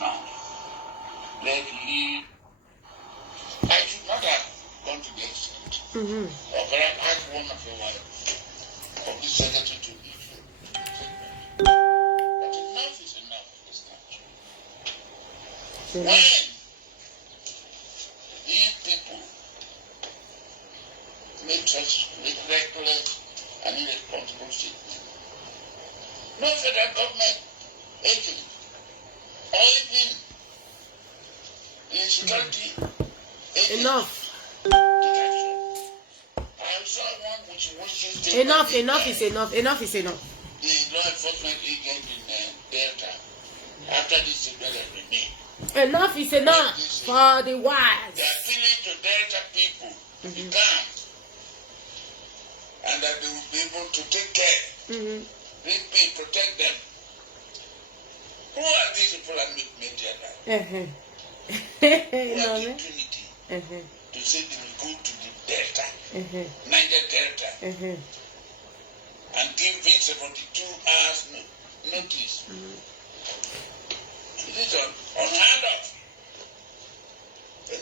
No. Let leave. I should not have gone to the extent. Or perhaps ask one of your wife of the secretary to leave. But enough is enough in this country. When these people make such reckless and irresponsible statements, no federal government agent or even the security agent. Enough. Enough is enough. Enough is enough. The law enforcement agent in Delta, after this statement has been made. Enough is enough for the wise. They are appealing to Delta people to be calm, and that they will be able to take care, protect them. Who are these people that make their life? Who have the opportunity to say they will go to the Delta, Niger Delta, and give Vince 42 hours notice? It is unheard of.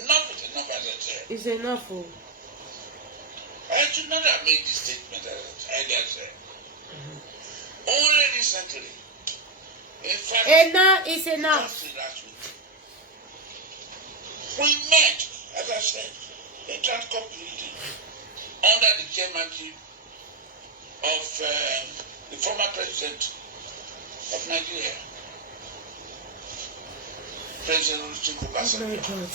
Enough is enough, as I said. It's enough. Oh. I should not have made this statement, as I said. Only recently. In fact, enough is enough. Last week, we met, as I said, in Transcorp meeting under the chairmanship of the former president of Nigeria, President Olusegun Obasanjo.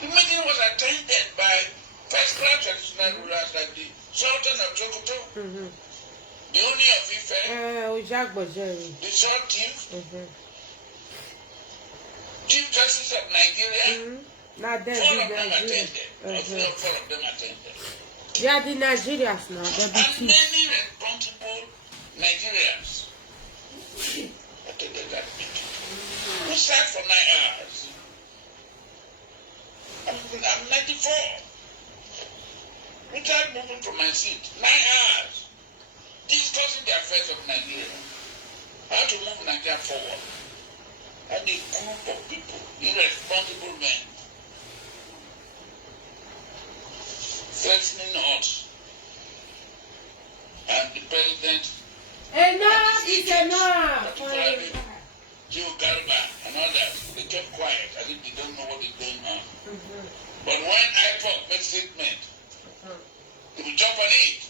The meeting was attended by first-class traditional rulers like the Sultan of Sokoto, the Oni of Ife, the Salt Chief, Chief Justice of Nigeria. Four of them attended. Four of them attended. They are the Nigerians now. And many responsible Nigerians attended that meeting. We sat for 9 hours. I'm 94. Without moving from my seat, 9 hours. Discussing the affairs of Nigeria. How to move Nigeria forward. And a group of people, irresponsible men, threatening us. And the president. Enough is enough. Particularly Joe Garba and others, they kept quiet as if they don't know what is going on. But when IPOC made statement, they will jump on it.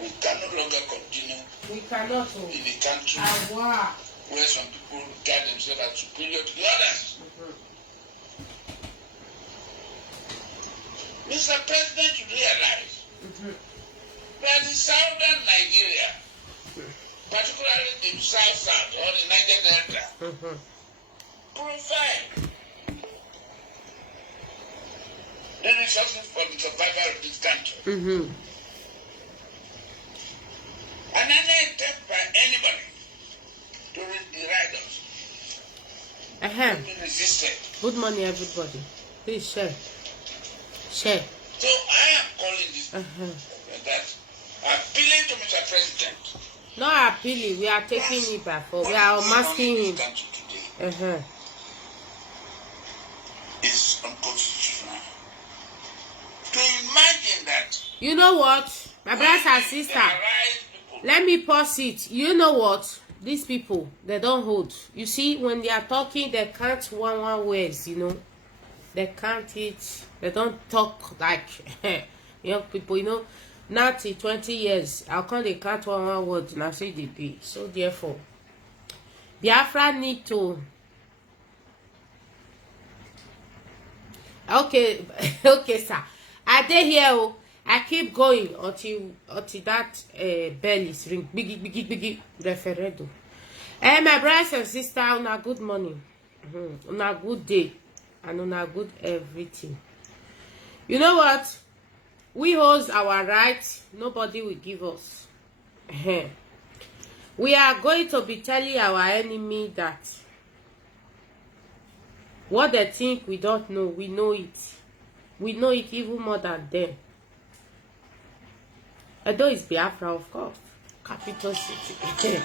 We can no longer continue We cannot. in a country where some people regard themselves as superior to the others. Mr. President should realize that in southern Nigeria, particularly the South or the Niger Delta, provide the resources for the survival of this country. And any attempt by anybody to deride us will be resisted. Good morning, everybody. Please share. Share. So I am calling this that appealing to Mr. President. Not appealing, we are taking it back. We are masking him. Is unconstitutional. To imagine that. You know what? My brothers and sisters, let me pause it. You know what? These people, they don't hold. You see, when they are talking, they can't one words, you know. They can't it. They don't talk like young people, you know. Not in 20 years, how come they can't one word? Now say they be. So therefore, Biafra need to. Okay, okay, sir. I dey here. Oh, I keep going until that bell is ring. Biggie referendum. My brothers and sisters, on a good morning, on a good day, and on a good everything. You know what? We hold our rights. Nobody will give us. We are going to be telling our enemy that what they think we don't know, we know it. We know it even more than them. Although it's Biafra, of course. Capital city.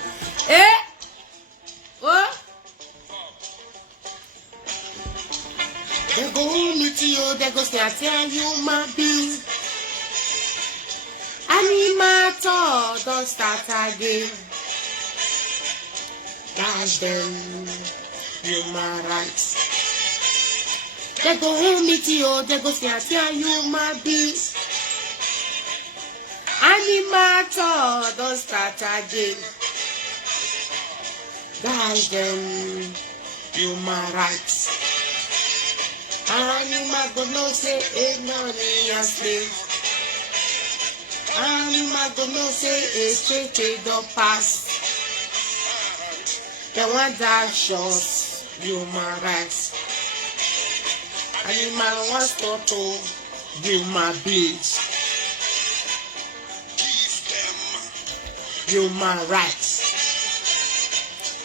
you, they go say, I tell you, my being. Animator, don't start again. That's them, human rights. They go home with you, they go say, I tell you, my being. Animator, don't start again. That's them, human rights. Animal go no say, ain't no need a slave. Animal go no say, a straight don't pass. The one that shows human rights. Animal wants to human beings. Human rights.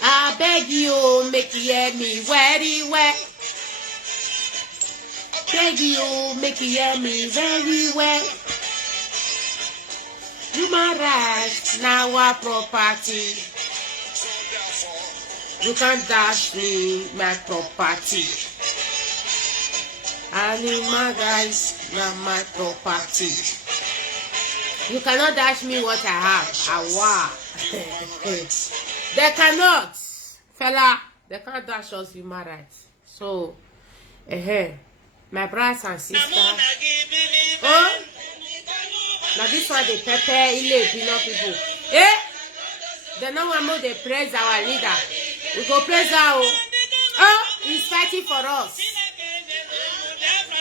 I beg you, make you hear me very well. Beg you, make you hear me very well. Human rights, now our property. You can't dash me my property. Animal rights, now my property. You cannot dash me what I have. Awa. They cannot, fella. They can't dash us human rights. So, my brothers and sisters. Oh, now this one they pepper Ile people. They know one more they praise our leader. We go praise our. Oh, he's fighting for us.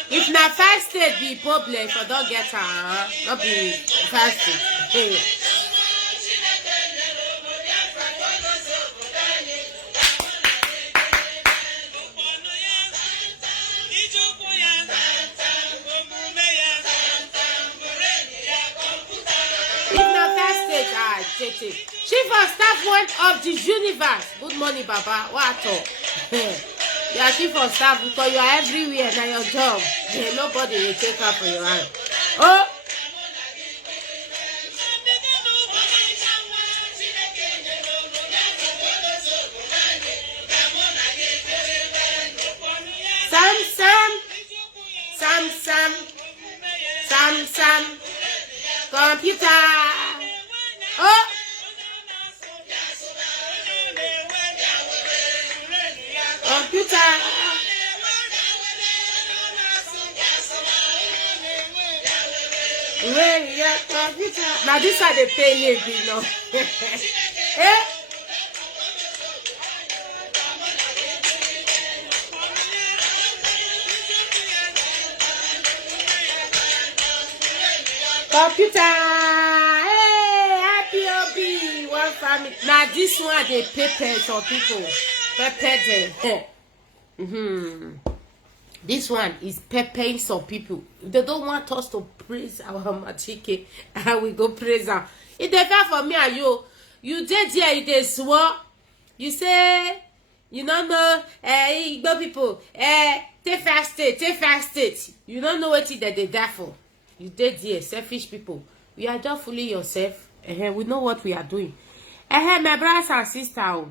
If na first state be problem for don't get her, not be first state. Chief of Staff went of the universe. Good morning, Baba. What? You are Chief of Staff because you are everywhere. Now your job. Nobody will take up for your hand. Oh. Sam. Computer. Oh. Computer. Computer. Now this are the pay you know. Computer. Happy OB. One family. Now this one they pay some people. This one is peppering some people. If they don't want us to praise our Matike, and we go praise her. If they come for me and you did here, you did swore. You say, you don't know, Igbo people, take fast state. You don't know what that they die for. You did here, selfish people. We are just fooling yourself. We know what we are doing. My brothers and sisters.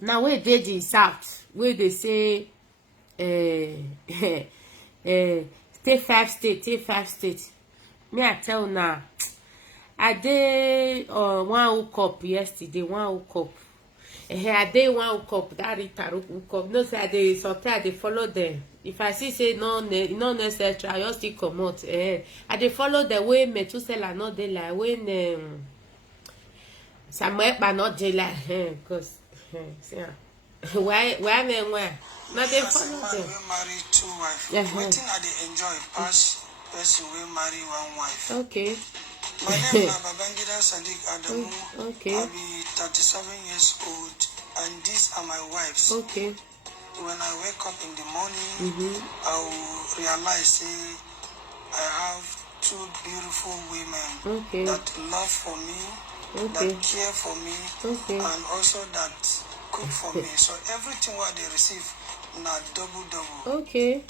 Now where they in South, where they say, take 5 states. Me I tell now, I did one hook up yesterday, I did one hook up, that hook up. No say they sometimes they follow them. If I see say no necessary, I just still come out. I they follow the way me to sell and not they like when Samuel but not they like because. Why? Not they follow them. Marry 2 wives. Waiting at the enjoy past person will marry 1 wife. Okay. My name is Babangida Sadiq Adamu. Okay. I'll be 37 years old, and these are my wives. Okay. When I wake up in the morning, I will realize I have 2 beautiful women that love for me. That care for me, and also that cook for me. So everything what they receive, now double. Okay.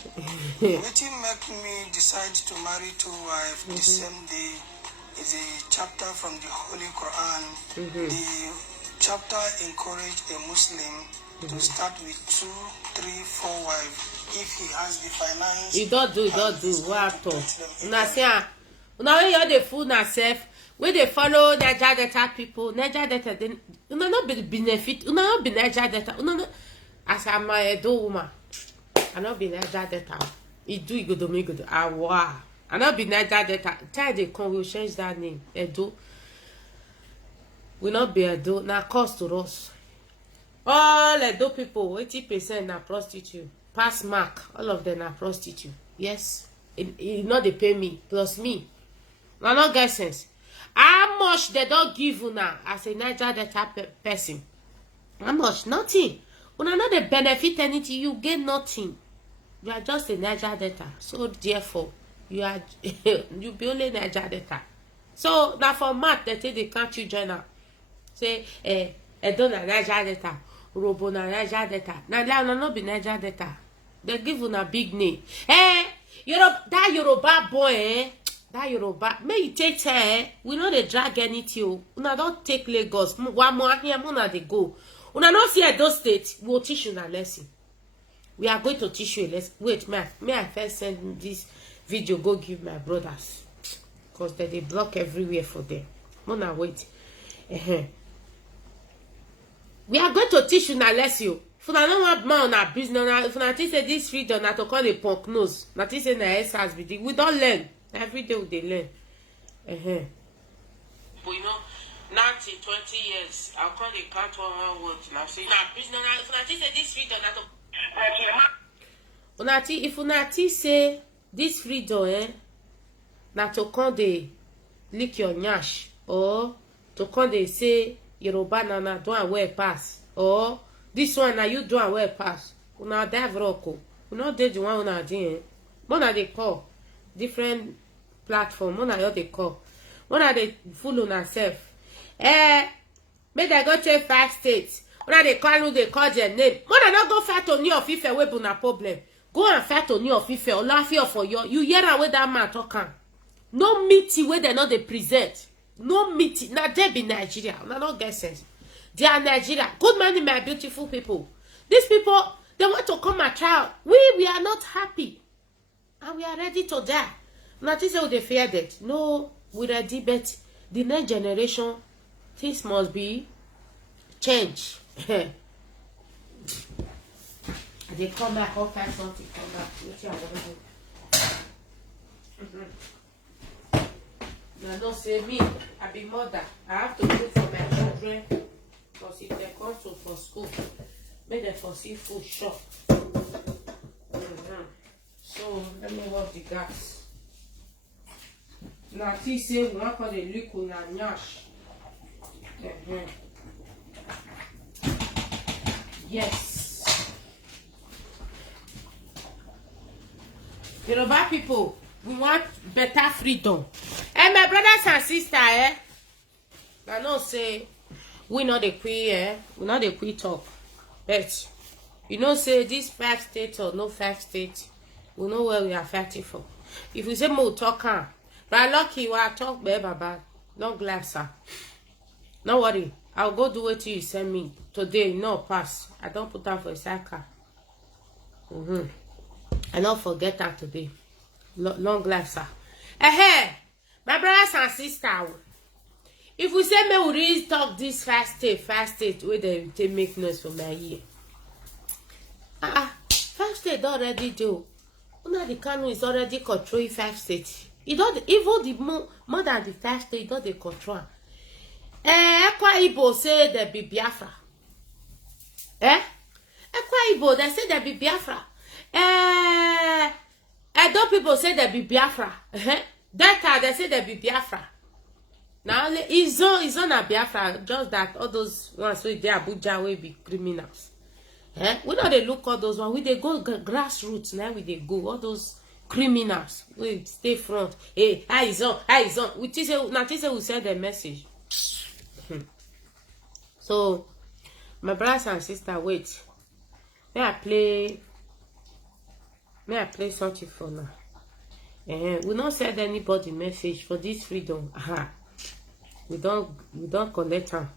What make me decide to marry 2 wives the same day is a chapter from the Holy Quran. The chapter encourage a Muslim to start with 2, 3, 4 wives if he has the finance. You don't do. What? Una say, una when you the fool na self, when they follow Niger Delta people, Niger Delta, then una not be benefit, una not be Niger Delta, una not. As I'm a Edo woman, I not be Niger Delta. It do go do me good. Ah wow, I not be Niger Delta. Tell they come, we'll change that name. Edo. We not be Edo. Now cost to us. All Edo people, 80% na prostitute. Pass mark, all of them are prostitute. Yes, it not they pay me plus me. I not get sense. How much they don't give you now as a Niger Delta person? How much? Nothing. Una not they benefit anything. You get nothing. You are just a Niger Delta. So therefore, you are you be only Niger Delta. So now for math, they take the country journal. Say Edo na Niger Delta. Robo na Niger Delta. Now not be Niger Delta. They give una big name. That Yoruba boy, that Yoruba, may you take we know they drag anything. Una don't take Lagos. One more here, una they go. Una not see Edo State. We'll teach you a lesson. We are going to teach you a lesson. Wait, may I first send this video? Go give my brothers, cause they block everywhere for them. Mona wait. We are going to teach you a lesson. If you don't want man on our business, if you say this video not to call a punk nose, not to say na SARS be we don't learn. Every day we dey learn. But you know, 90, 20 years, I'll call the count one word. Now say na business. If you say this video not to, if you say this video, not to call the lick your nyash, or to call they say Yoruba nana don't wear pass, or this one now you don't wear pass. Una dive rocko. Una dey the one una dey. Una dey call different platform. Una they call. Una dey full on self. May they go take 5 states. Una they call who they call their name. Una not go fight on your fife we bu na problem. Go and fight on your fife or laugh here for you. You hear away that man talking. No meeting where they not they present. No meeting. Now they be Nigeria. Una not get sense. They are Nigeria. Good morning, my beautiful people. These people, they want to come and trial. We are not happy. And we are ready to die. Not to say they fear that. No, we ready, but the next generation, things must be changed. They come back, all find something, come back. What you want to do? Now don't say me, I be mother. I have to cook for my children. Because if they come to for school, make them for see food shop. So let me work the gas. Now she say we want to the liquid na nyash. Yes. Yoruba people, we want better freedom. And my brothers and sisters, I know say we not the queer, we not the queer talk. But you know say this 5 states or no 5 states, we know where we are fighting for. If we say more talk, but lucky we are talk baba, long life, sir. No worry, I'll go do what you send me today. No pass. I don't put that for a cycle. I don't forget that today. Long life, sir. My brothers and sisters, if we say me we really talk this 5 state where they make noise for my ear. 5 states already do. Una the Kanu is already controlling 5 states. It don't even the more than the 5 states, don't they control. Ekwa Igbo say there be Biafra. Ekwa Igbo they say there be Biafra. Edo people say there be Biafra. Delta they say there be Biafra. Now it's on a Biafra, just that all those ones with the Abuja will be criminals. We know they look all those ones. We they go grassroots now. We they go all those criminals. We stay front. Hey, eyes on. We say we send a message. So, my brothers and sisters, wait. May I play something for now? We don't send anybody message for this freedom. We don't connect her.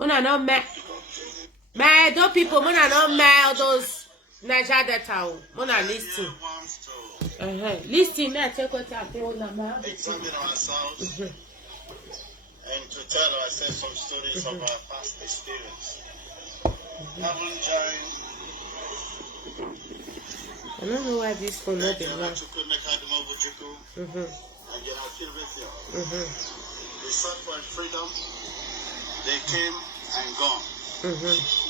Mona no me. My those people, Mona no me all those Niger Delta. Mona listen. Listen, me I take what I feel na ma. Examine ourselves and to tell ourselves some stories of our past experience. Haven't joined. I don't know why this phone not in line. They sought for freedom. They came and gone.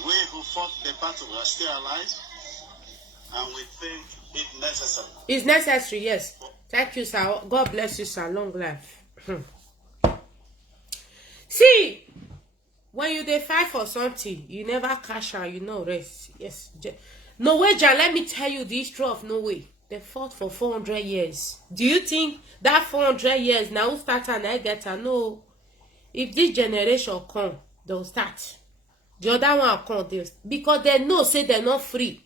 We who fought the battle are still alive, and we think it necessary. It's necessary, yes. Thank you, sir. God bless you, sir. Long life. See, when you dey fight for something, you never cash out, you know rest. Yes. Norwegian, let me tell you the history of Norway. They fought for 400 years. Do you think that 400 years now start and I get a no? If this generation come, they'll start. The other one come, because they know say they're not free.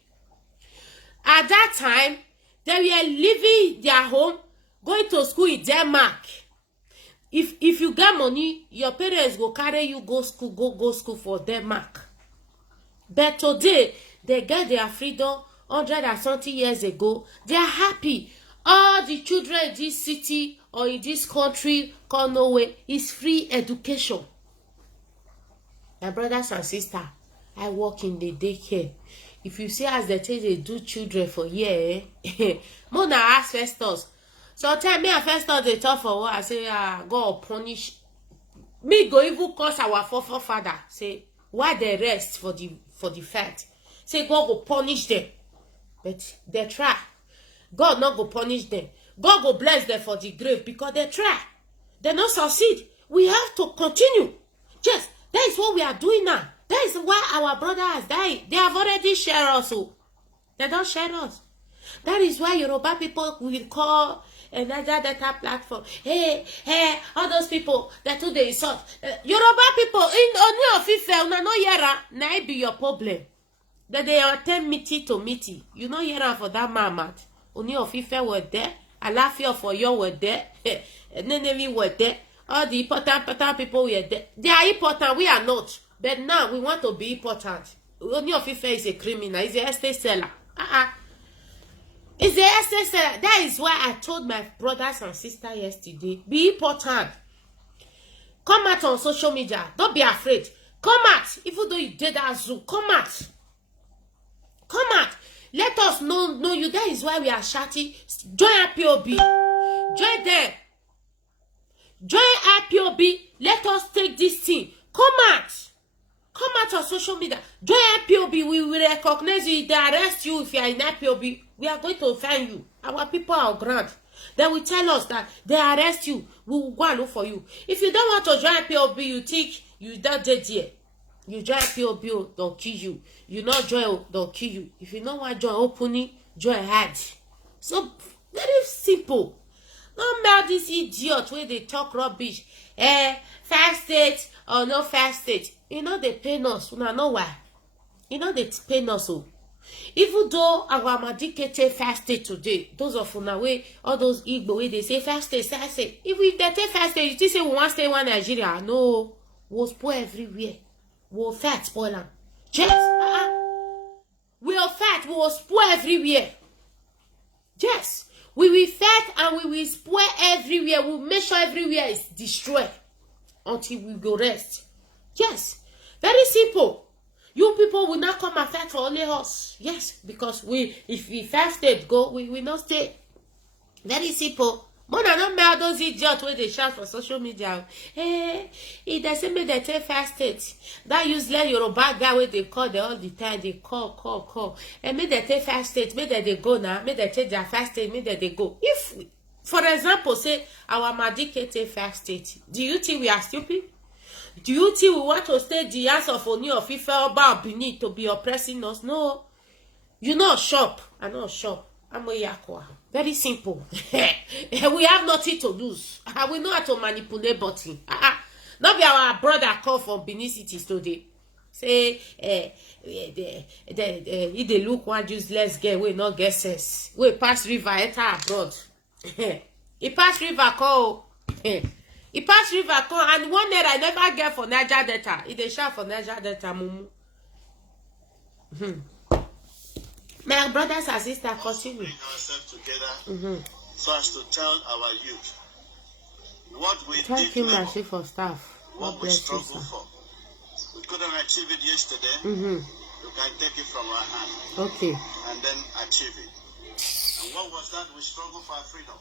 At that time, they were leaving their home, going to school in Denmark. If you get money, your parents go carry you go school for Denmark. But today, they get their freedom 100 and something years ago. They are happy. All the children in this city or in this country called Norway is free education. My brothers and sisters, I work in the daycare. If you see as they say they do children for year, more than ask Festus. So tell me, Festus they talk for what I say, God punish me. Go even cause our forefather. Say why they rest for the fact. Say God go punish them, but they try. God not go punish them. God go bless them for the grave because they try. They not succeed. We have to continue. Yes, that is what we are doing now. That is why our brother has died. They have already shared us. They don't share us. That is why Yoruba people will call another data platform. Hey, all those people that do the insult. Yoruba people in Oni of Ife, una no yera, na it be your problem. That they attend meeting to meeting. You know yera for that mamat. Oni of Ife were there. Alafia for you were there. Nenevi were there. All the important people were there. They are important. We are not. But now we want to be important. Oni of Ife is a criminal. He's an estate seller. It's the estate seller. That is why I told my brothers and sisters yesterday, be important. Come out on social media. Don't be afraid. Come out. Even though you did that Zoom, come out. Come out. Let us know you. That is why we are shouting. Join IPOB. Join them. Join IPOB. Let us take this thing. Come out. Come out on social media. Join IPOB. We will recognize you. If they arrest you if you are in IPOB, we are going to find you. Our people are grand. They will tell us that they arrest you. We will go and look for you. If you don't want to join IPOB, you think you don't dead here. You join IPOB, they'll kill you. You not join, they'll kill you. If you don't want to join opening, join hard. So, very simple. Don't matter this idiot where they talk rubbish. Fast state or no fast state. You know they pay us. You know why? You know they pay us. Even though our medicated fast state today, those of una way, all those Igbo way they say fast state, fast state. If we they take fast state, you say we want to stay in Nigeria. No, we'll spoil everywhere. We'll fat spoil them. Yes, we'll fat, we'll spoil everywhere. Yes, we will fat and we will spoil everywhere. We'll make sure everywhere is destroyed until we go rest. Yes, very simple. You people will not come and fight for only us. Yes, because if we fast state go, we will not stay. Very simple. More than not mail those idiots where they shout for social media. Hey, if they say me they take fast state. That useless Yoruba guy where they call all the time. They call. And me they take fast state. Me they go now. Me they take their fast state. Me they go. If, for example, say our Madike take fast state. Do you think we are stupid? Do you think we want to stay the hands of Oni of Ife Oba Benin to be oppressing us? No. You not shop. I not shop. I'm a yakwa. Very simple. We have nothing to lose. We know how to manipulate button. Not be our brother come from Benin City today. Say, if they look one useless girl, we not get sense. We pass river, enter abroad. He pass river, call. He pass river come, and 1 naira I never get for Niger Delta. He dey shout for Niger Delta, mumu. My brothers and sisters, continue. Bring ourselves together so as to tell our youth what we Thank you, my chief of staff. What we struggle for. We couldn't achieve it yesterday. You can take it from our hand. Okay. And then achieve it. And what was that? We struggle for our freedom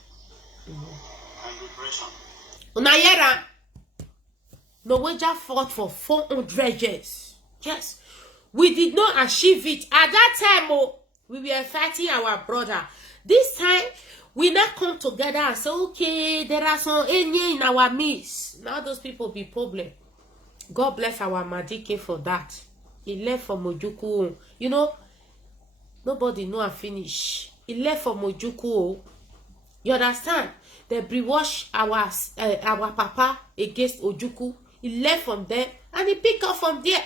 and liberation. Unayera, Norwegia fought for 400 years. Yes. We did not achieve it. At that time, we were fighting our brother. This time, we now come together and say, okay, there are some enemy in our midst. Now those people be problem. God bless our Madike for that. He left for Mojuku. You know, nobody know I finish. He left for Mojuku. You understand? They brainwash our papa against Ojuku. He left from there and he picked up from there.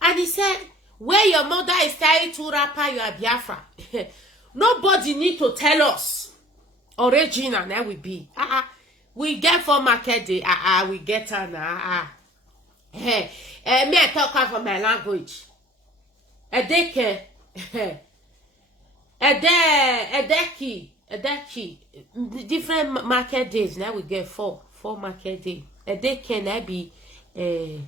And he said, where your mother is tied to rapper, you are Biafra. Nobody need to tell us. Original, there will be. We get for market day. We get an me I talk out for my language. Edeke. Edeki. Different market days. Now we get four market day. Edeke na be a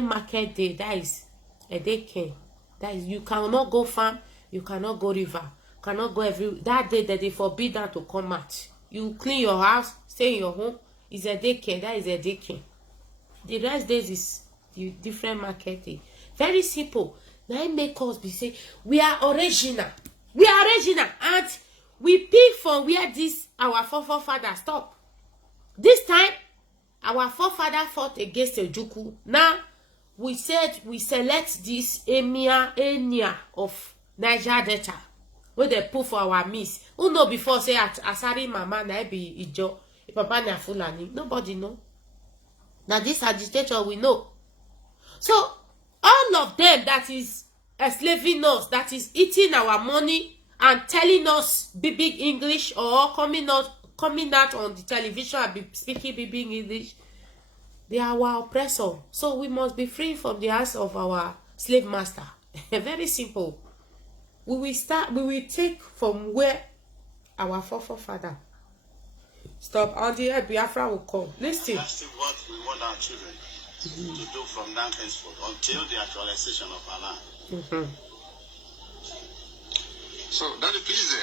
market day. That is Edeke. That is, you cannot go farm, you cannot go river, cannot go every. That day that they forbid that to come out. You clean your house, stay in your home. Is Edeke. That is Edeke. The rest days is the different market day. Very simple. Now it make us be say we are original. We are original, and we pick from where this our forefather stop. This time, our forefather fought against Ojuku. Now we said we select this Enya of Niger Delta, where they put for our miss. Who know before say at Asari Mama na be Ijo, Papa na Fulani. Nobody know. Now this agitator we know. So all of them that is enslaving us, that is eating our money and telling us big English, or coming out on the television and be speaking big English, they are our oppressor. So we must be free from the hands of our slave master. Very simple. We will take from where our forefather stop, and the Biafra will come. Listen. That's what we want our children to do from now henceforth until the actualization of our land. So, Daddy, please,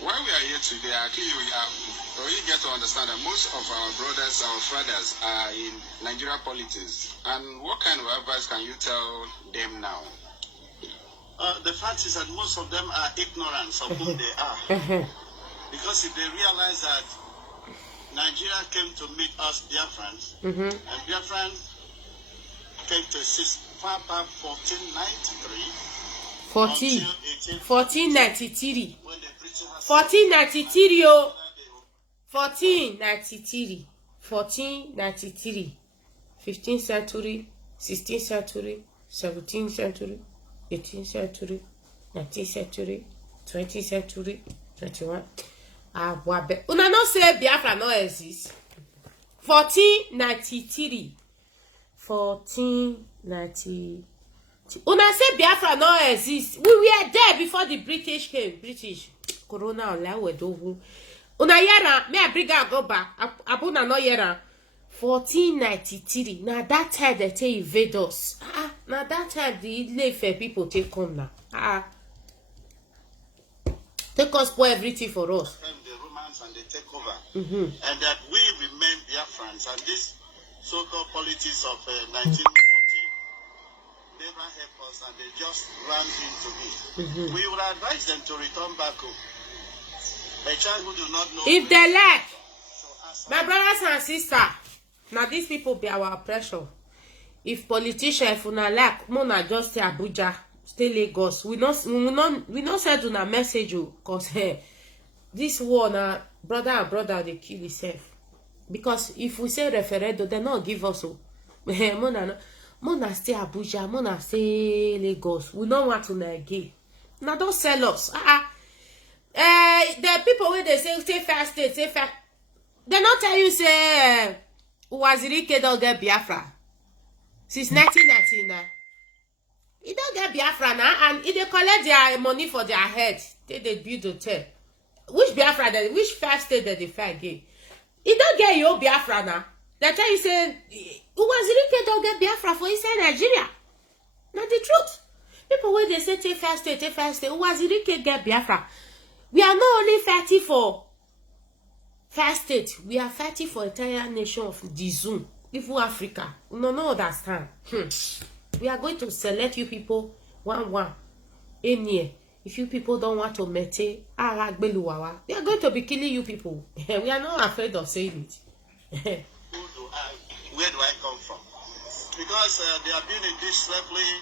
why we are here today, actually, you get to understand that most of our brothers, our fathers are in Nigeria politics. And what kind of advice can you tell them now? The fact is that most of them are ignorant of who they are. Because if they realize that Nigeria came to meet us Biafrans, and Biafrans came to assist far back 1493. 1493. 1493, oh. 1493. 1493. 15th century, 16th century, 17th century, 18th century, 19th century, 20th century, 21. Una no say Biafra no exist. 1493. 1493. Una say Biafra no exist. We were there before the British came. British. Corona we do. Una yera, may I bring her go back? Abuna no yera. 1493. Now that time they take invade us. Now that time the Ile-Ife people take come now. Take us for everything for us. The Romans and they take over. And that we remain Biafrans, and this so-called politics of 1914 never help us, and they just ran into it. We would advise them to return back home. A child who do not know. If they like, my brothers and sisters, now these people be our oppression. If politicians, if una like, mona just say Abuja, stay Lagos. We not send una message, cause this war na brother and brother they kill itself. Because if we say referendum, they not give us mona stay Abuja, mona stay Lagos. We don't want to negate. Now don't sell us. The people when they say stay fair state, stay fair. They not tell you say Uwazirike don't get Biafra since 1999. He don't get Biafra now, and they collect their money for their head. They build hotel. Which Biafra? Which first state that they fight again? He don't get your Biafra now. They tell you say Uwazirike don't get Biafra for inside Nigeria. Not the truth. People when they say take first state, Uwazirike get Biafra. We are not only fighting for first state, we are fighting for entire nation of the Zoom, even Africa. No understand. We are going to select you people one in here. If you people don't want to mete, we are going to be killing you people. We are not afraid of saying it. Where do I come from? Because they have been in this slavery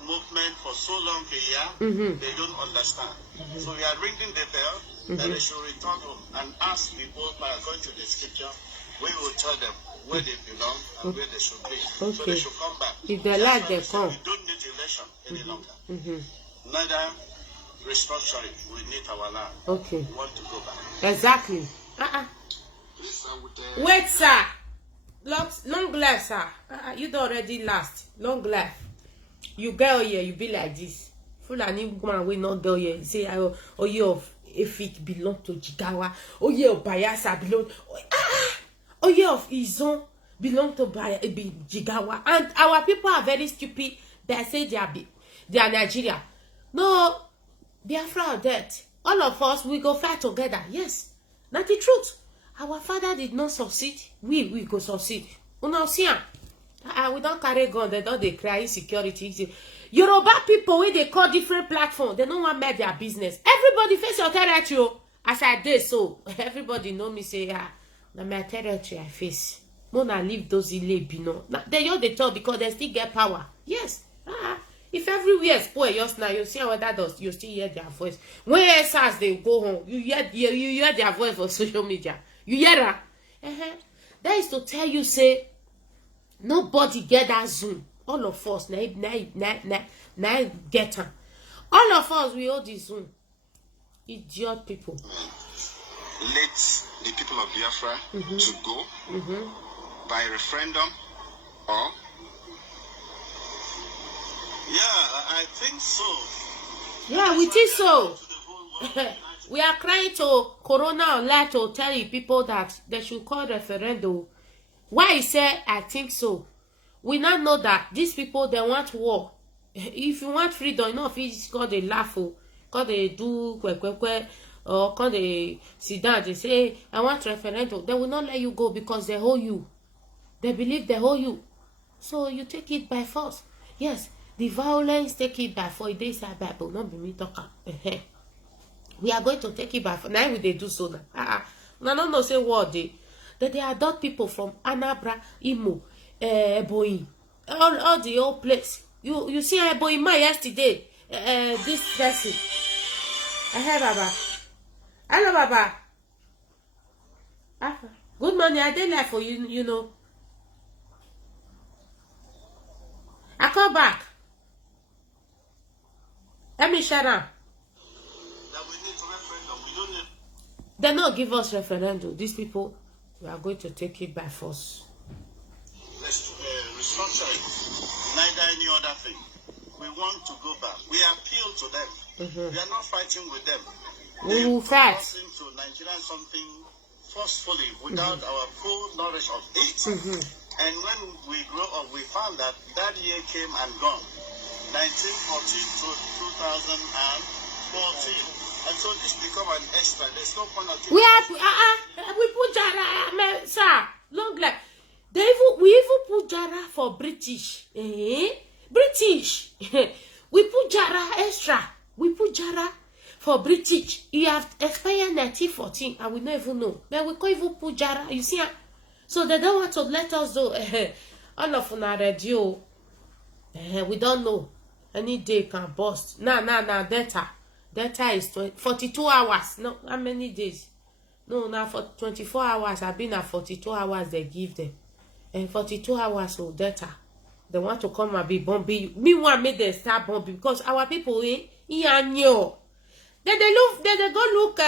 movement for so long a year, they don't understand. So we are ringing the bell that they should return home and ask people, according to the scripture, we will tell them where they belong and where they should be. So they should come back. If they like, they come. We don't need election any longer. Neither restructuring. We need our land. Okay. We want to go back. Exactly. Wait, sir. Long life, sir. You don't already last. Long life. You go here, you be like this. Fulani woman will not go here. Say, oh, you of Efik belong to Jigawa. Oh, you of Bayelsa belong. Oh, you of Izon belong to Jigawa. And our people are very stupid. They say they are Nigeria. No, Biafra are dead. All of us, we go fight together. Yes, not the truth. Our father did not succeed. We go succeed. We don't carry gun. They don't cry insecurity. Yoruba people, when they call different platforms, they don't want to make their business. Everybody face your territory. As I did so, everybody know me say, na my territory I face. Mona leave those ilebino. They all they talk because they still get power. Yes. If everywhere spoil just now, you see what that does. You still hear their voice. When SARS they go home, you hear their voice on social media. You hear that? That is to tell you, say, nobody get that Zoom. All of us, now get her. All of us, we hold this Zoom. Idiot people. Let the people of Biafra to go by referendum or? Yeah, I think so. Yeah, we think so. We are crying to Corona online to tell you people that they should call referendum. Why he said I think so? We now know that these people they want war. If you want freedom, you know, if it's called they laugh, cause they do or cause they sit down, they say I want referendum. They will not let you go because they hold you. They believe they hold you. So you take it by force. Yes, the violence take it by force. They say Bible, not be me talking. We are going to take it by force. Now they do so now. No, say what they. That they adopt people from Anambra, Imo, Ebonyi, all the old place. You see Ebonyi man yesterday. This person. Hey Baba. Hello Baba. Good morning. I did like for you. You know. I come back. Let me shut up. They not give us referendum. These people. We are going to take it by force. Let's restructure it. Neither any other thing. We want to go back. We appeal to them. We are not fighting with them. We will fight. To Nigeria something forcefully without our full knowledge of it. And when we grow up, we found that year came and gone. 1914 to 2014. And so this become an extra. There's no point of we put Jara, sir, long life. We even put Jara for British. British. We put Jara extra. We put Jara for British. You have expired 1914 and we don't even know. But we can't even put Jara. You see? So they don't want to let us do all of our radio. We don't know. Any day can burst. Nah, data. Data is 42 hours. No, how many days? No, now for 24 hours. I've been at 42 hours they give them. And 42 hours of data. They want to come and be bombing. Meanwhile, make them start bombing because our people they go look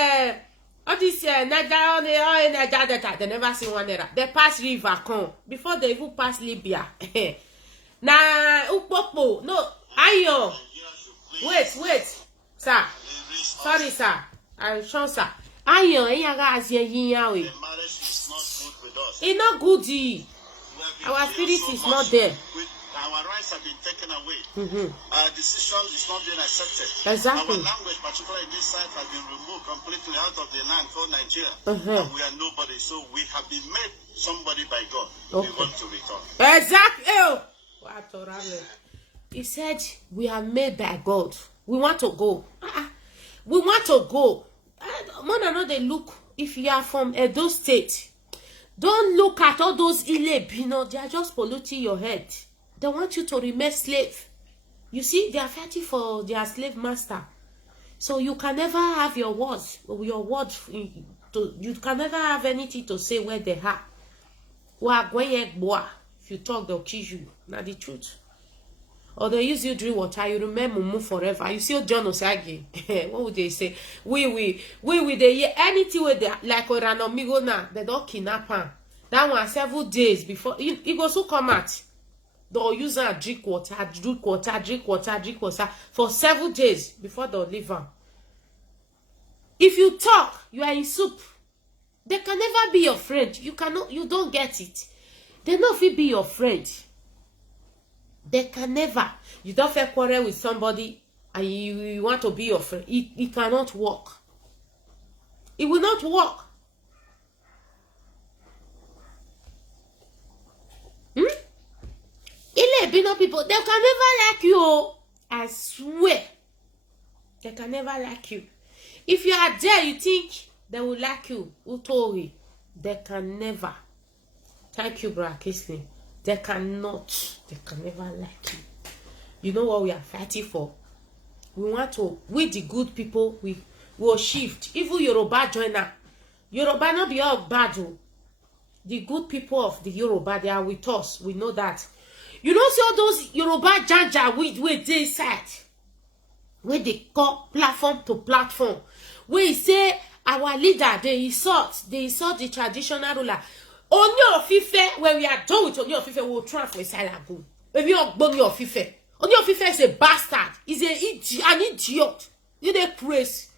All this Niger Delta, they never see one naira. They pass river come before they even pass Libya. Na Upopo, no, Ayo. Wait, sir. Sorry, sir. I'm sure, sir. Ayo, The marriage is not good with us. It's not good. Our spirit is not there. Our rights have been taken away. Our decision is not being accepted. Exactly. Our language, particularly in this side, has been removed completely out of the land called Nigeria. And we are nobody. So we have been made somebody by God. We want to return. Exactly. He said, we are made by God. We want to go. We want to go. More than they look, if you are from Edo State, don't look at all those Ilebino. They are just polluting your head. They want you to remain slave. You see, they are fighting for their slave master. So you can never have your words. You can never have anything to say where they are. If you talk, they'll kill you. Not the truth. Or they use you drink water, you remember move forever. You see John Osagi. What would they say? We they hear anything with they like Oranomigo now, they don't kidnap her. That one 7 days before he goes to come out. They'll use her drink water for 7 days before they'll leave her. If you talk, you are in soup. They can never be your friend. You don't get it. They not will be your friend. They can never. You don't feel quarrel with somebody and you want to be your friend. It cannot work. It will not work. Ilebino people, they can never like you. I swear. They can never like you. If you are there, you think they will like you. Utori. They can never. Thank you, Brother Kisley. They cannot. They can never like you. You know what we are fighting for? We want to, with the good people, we will shift. Even Yoruba joiner. Yoruba not be all bad. The good people of the Yoruba, they are with us. We know that. You don't see all those Yoruba janja with this side. Where they call platform to platform. Where he say our leader, they insult the traditional ruler. Oni of Ife, when we are done with Oni of Ife, we will transfer Salagoon. When we are Oni of Ife. Oni of Ife is a bastard. He's an idiot. You dey praise.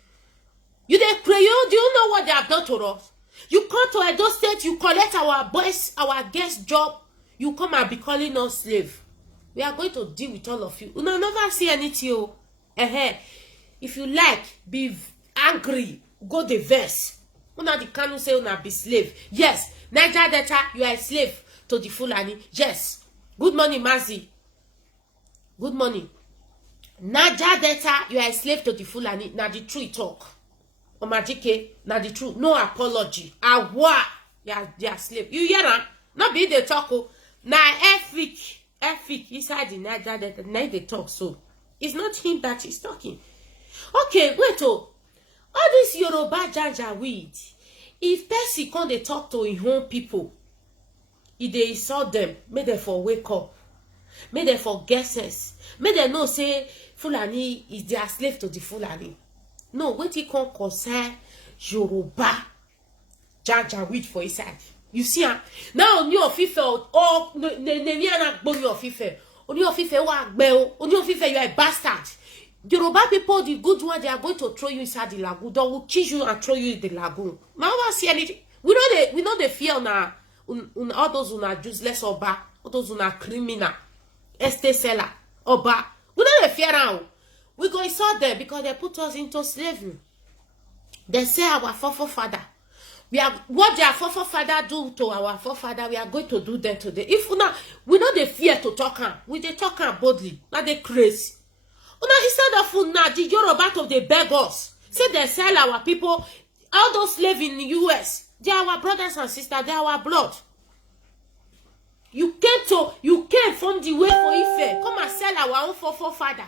You dey pray. Do you know what they have done to us? You come to Edo State, you collect our boys, our guest job. You come and be calling us slave. We are going to deal with all of you. You will never see anything. If you like, be angry. Go the verse. Una the Kanu say una be slave. Yes. Niger Delta, you are a slave to the Fulani. Yes. Good morning, Mazi. Good morning. Niger Delta, you are a slave to the Fulani. Now the truth talk. Omajike, now the truth. No apology. Awa, you are slave. You hear that? Not be the talk. Now Efik inside the Niger Delta. Now they talk so. It's not him that is talking. Okay, wait. All this Yoruba janja weed. If Percy come they talk to his own people, if they insult them, may they for wake up, may they for guesses, may they know say Fulani is their slave to the Fulani. No, what he can concern Yoruba janja weed for his side. You see, now Oni of Ife or Nemiana Boni of Ife, Oni of Ife wa gbeo, Oni of Ife you are a bastard. Yoruba people, the good one, they are going to throw you inside the lagoon. They will kill you and throw you in the lagoon. Now I see anything. We know the fear now. All those who are useless oba, all those who are criminal, estate seller, oba. We know the fear now. We go inside them because they put us into slavery. They say our forefather. We are what their forefather do to our forefather. We are going to do them today. If we know the fear to talk on, we they talk on boldly, not the crazy. Instead of the Yoruba of the beggars, say they sell our people, all those slaves in the US, they are our brothers and sisters, they are our blood. You came from the way for Ife, come and sell our own forefather.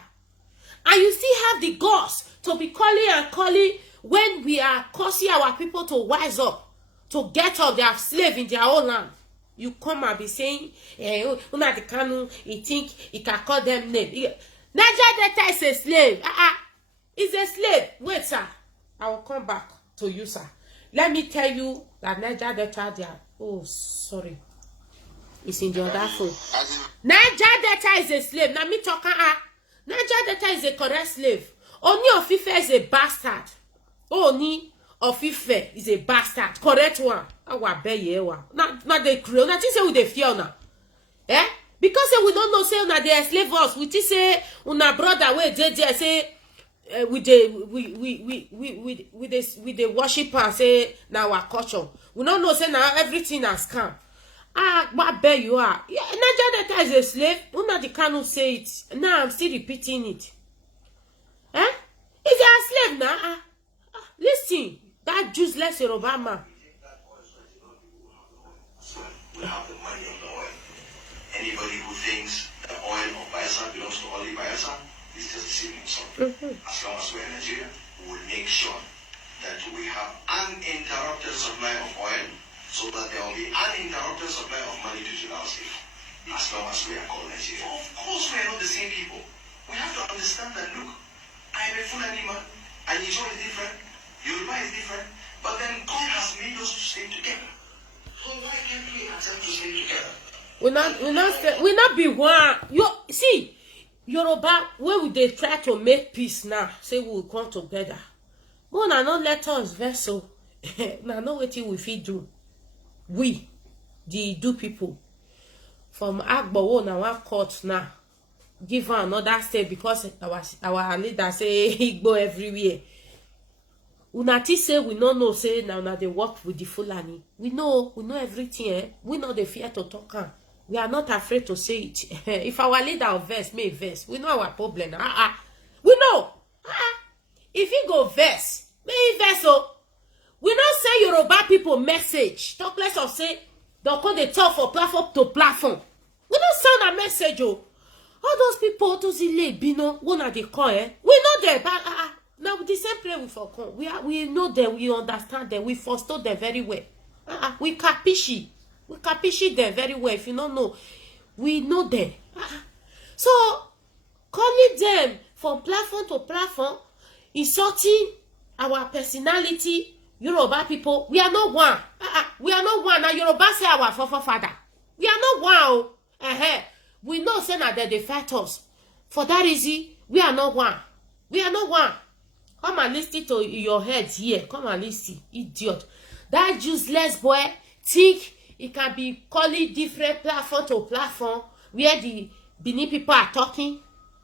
And you still have the guts to be calling when we are causing our people to wise up, to get up their slave in their own land. You come and be saying, Una the Kanu, he think he can call them name. Niger Delta is a slave. He's a slave. Wait, sir. I will come back to you, sir. let me tell you that Niger Delta, they are, oh, sorry. It's in the other phone. Niger Delta is a slave. Now me talking, Niger Delta is a correct slave. Oni of Ife is a bastard. Oni of Ife is a bastard. Correct one. Awa be ye wa. Now they create. Now say we dey fear now. Eh? Because we don't know say una dey slave us. We say una brother we dey there say we dey worship and say na our culture. We don't know say now everything has come. What bet you are? Yeah, Niger Delta is a slave. Una the cannot say it. Now I'm still repeating it. Eh? Is a slave now? Listen, that useless Yoruba man. We have the money of the oil. Anybody who thinks the oil of Bayelsa belongs to only Bayelsa is just deceiving himself. As long as we're in Nigeria, we will make sure that we have uninterrupted supply of oil, so that there will be uninterrupted supply of money to General State, as long as we are called Nigeria. Of course, we are not the same people. We have to understand that, look, I am a Fulani man, and Ijo is different, Yoruba is different, but then God has made us to stay together. So why can't we attempt to stay together? We not be one. You see, Yoruba, when they try to make peace now, say we will come together. But now not let us vessel. Now know what we fit do. We, the do people, from Agbo now our court now, give her another step because our leader say he go everywhere. Unati say we no know say now they work with the Fulani. We know everything. Eh? We know the fear to talk. We are not afraid to say it. If our leader verse may verse, we know our problem. We know. If he go verse, may he verse. So we not say Yoruba people message. Talk less of say don't call the talk for platform to platform. We don't send a message. Oh, all those people to the late bino one at the call. We know them. Now the same place we for come. We know them. We understand them. We forestall them very well. We capisci. We capisci them very well. If you don't know, we know them. So calling them from platform to platform, insulting our personality. Yoruba people, we are not one. We are not one. Now Yoruba say our forefather. We are not one. We know say that they fight us. For that reason, we are not one. We are not one. Come and listen to your head here. Come and listen, idiot. That useless boy think it can be calling different platform to platform where the Benin people are talking.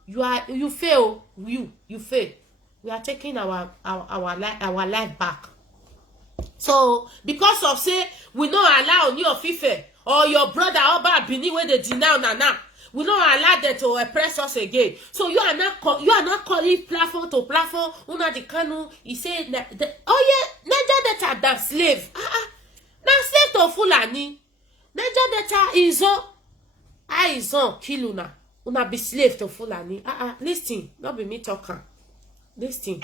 You fail. You fail. We are taking our life back. So because of say we don't allow Oni of Ife or your brother Oba Benin where they deny now. We don't allow them to oppress us again. So you are not calling platform to platform. Una the Kanu, he said that Niger Delta that slave. Now slave to Fulani. Niger Delta is on kill una. Una be slave to Fulani. Listen, not be me talking. Listen.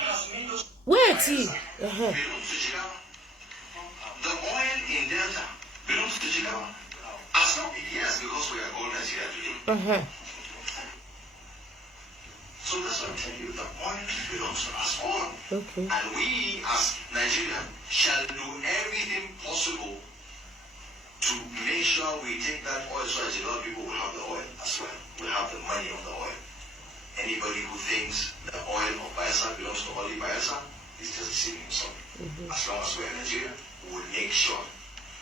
Wait. The oil in Delta belongs to Jigawa. As long yes, because we are called Nigeria today. So that's what I'm telling you. The oil belongs to us all. Okay. And we as Nigerians shall do everything possible to make sure we take that oil so as a lot of people will have the oil as well. We'll have the money of the oil. Anybody who thinks the oil of Bayelsa belongs to only Bayelsa is just deceiving himself. As long as we're in Nigeria, we will make sure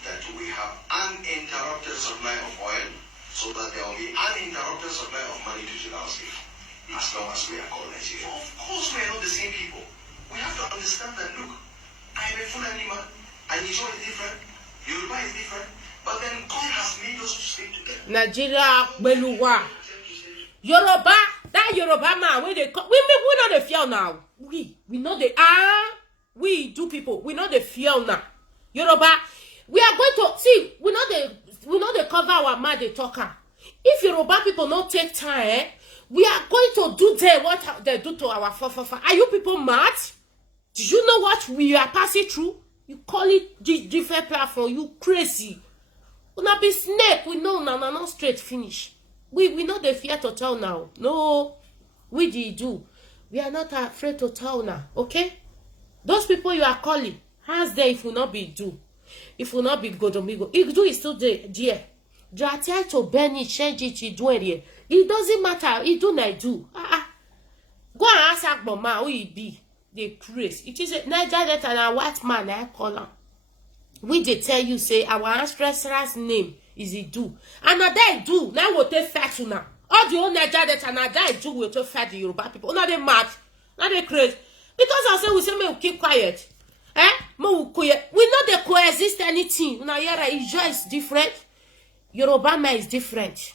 that we have uninterrupted supply of oil, so that there will be uninterrupted supply of money to General State, as long as we are called Nigeria. Of course, we are not the same people. We have to understand that, look, I am a Fulani man, and Ijo is different, Yoruba is different, but then God has made us to stay together. Nigeria, Beluwa, Yoruba, that Yoruba man, where they come, we know the fear now. We know the we do people, we know the fear now. Yoruba, we are going to see. We know they cover our mouth. They talker. If Yoruba people don't take time, we are going to do them what they do to our forefathers. Are you people mad? Do you know what we are passing through? You call it different platform. You crazy? We not be snake. We know now, not straight finish. We know the fear to tell now. No, we do. We are not afraid to tell now. Okay? Those people you are calling, How's there if will not be do? If will not be Godomigo? Igdu is still there. They are trying to burn it, change it, do it. It doesn't matter. It do not do. Go and ask Agboma who it be. They craze. It is a Niger Delta and a white man I call him. We they tell you say our ancestors' name is Idu. And now they do. Now what they fight now. All the old Niger Delta and they do will to fight the Yoruba people. Now they mad. Now they crazy. Because I say we say we keep quiet. We know they coexist anything. Now here Ijo is different. Yoruba man is different.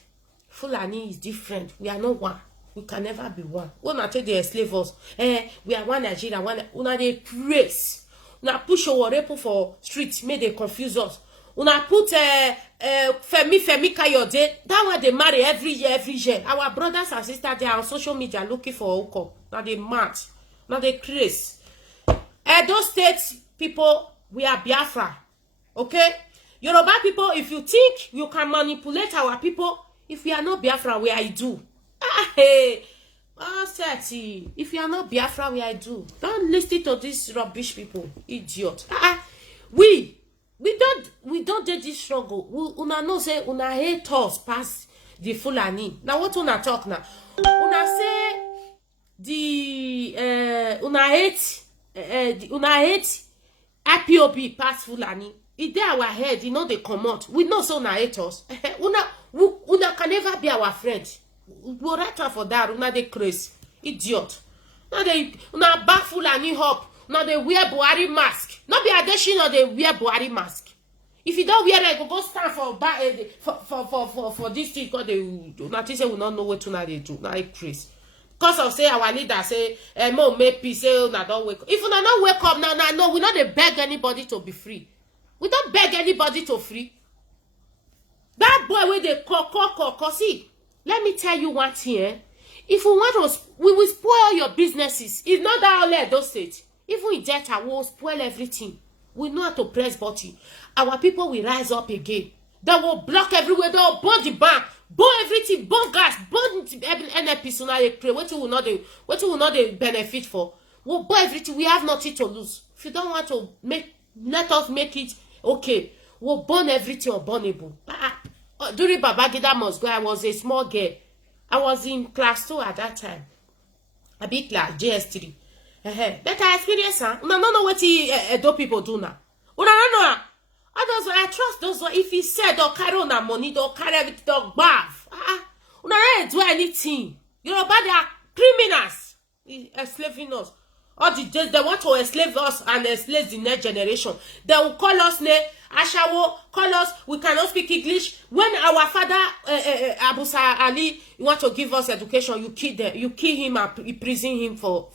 Fulani is different. We are not one. We can never be one. We not take the enslave us. We are one Nigeria. One. Una they praise. Una push our people for streets. May they confuse us. Una put Femi Kayode. That one they marry every year. Our brothers and sisters they are on social media looking for Oko. Now they mad. Now they craze. Those states people, we are Biafra. Okay? Yoruba people, if you think you can manipulate our people, if we are not Biafra, we are do. If you are not Biafra, we are do. Don't listen to these rubbish people, idiot. We don't do this struggle. Una know say una hate us past the Fulani. Now what una talk now? Una say the una hate IPOB past Fulani. It dey our head, you know they come out. We know so una hate us. Una can never be our friend. We'll write her for that. Una they crazy. Idiot. Now they una back Fulani hop. Now they wear Buhari mask. Not be additional they wear Buhari mask. If you don't wear it, go stand for this thing because they notice they will not know what to now they do. Now they crazy. Because of say our leader say more maybe say una don't wake up. If una not wake up now, no, we not they beg anybody to be free. We don't beg anybody to free. That boy where they call. See, let me tell you one thing. If we want to, we will spoil your businesses. It's not that only those states. Even in Delta, we will spoil everything. We know how to press button. Our people will rise up again. They will block everywhere. They will burn the bank, burn everything, burn gas, burn NLP. So now they pray. What will not they benefit for? We'll burn everything. We have nothing to lose. If you don't want to let us make it. Okay, we'll burn everything unburnable. During Babangida must go, I was a small girl. I was in class 2 at that time. A bit class, JS3. Better experience, huh? No know what those people do now. No. I trust those one. If he said they'll carry on their money, they'll carry everything, they'll bath. No do anything. You know, but they are criminals. Enslaving us. All the days they want to enslave us and enslave the next generation. They will call us Ashawo, call us, we cannot speak English. When our father Abusa Ali, you want to give us education, you kill them, you kill him and imprison him for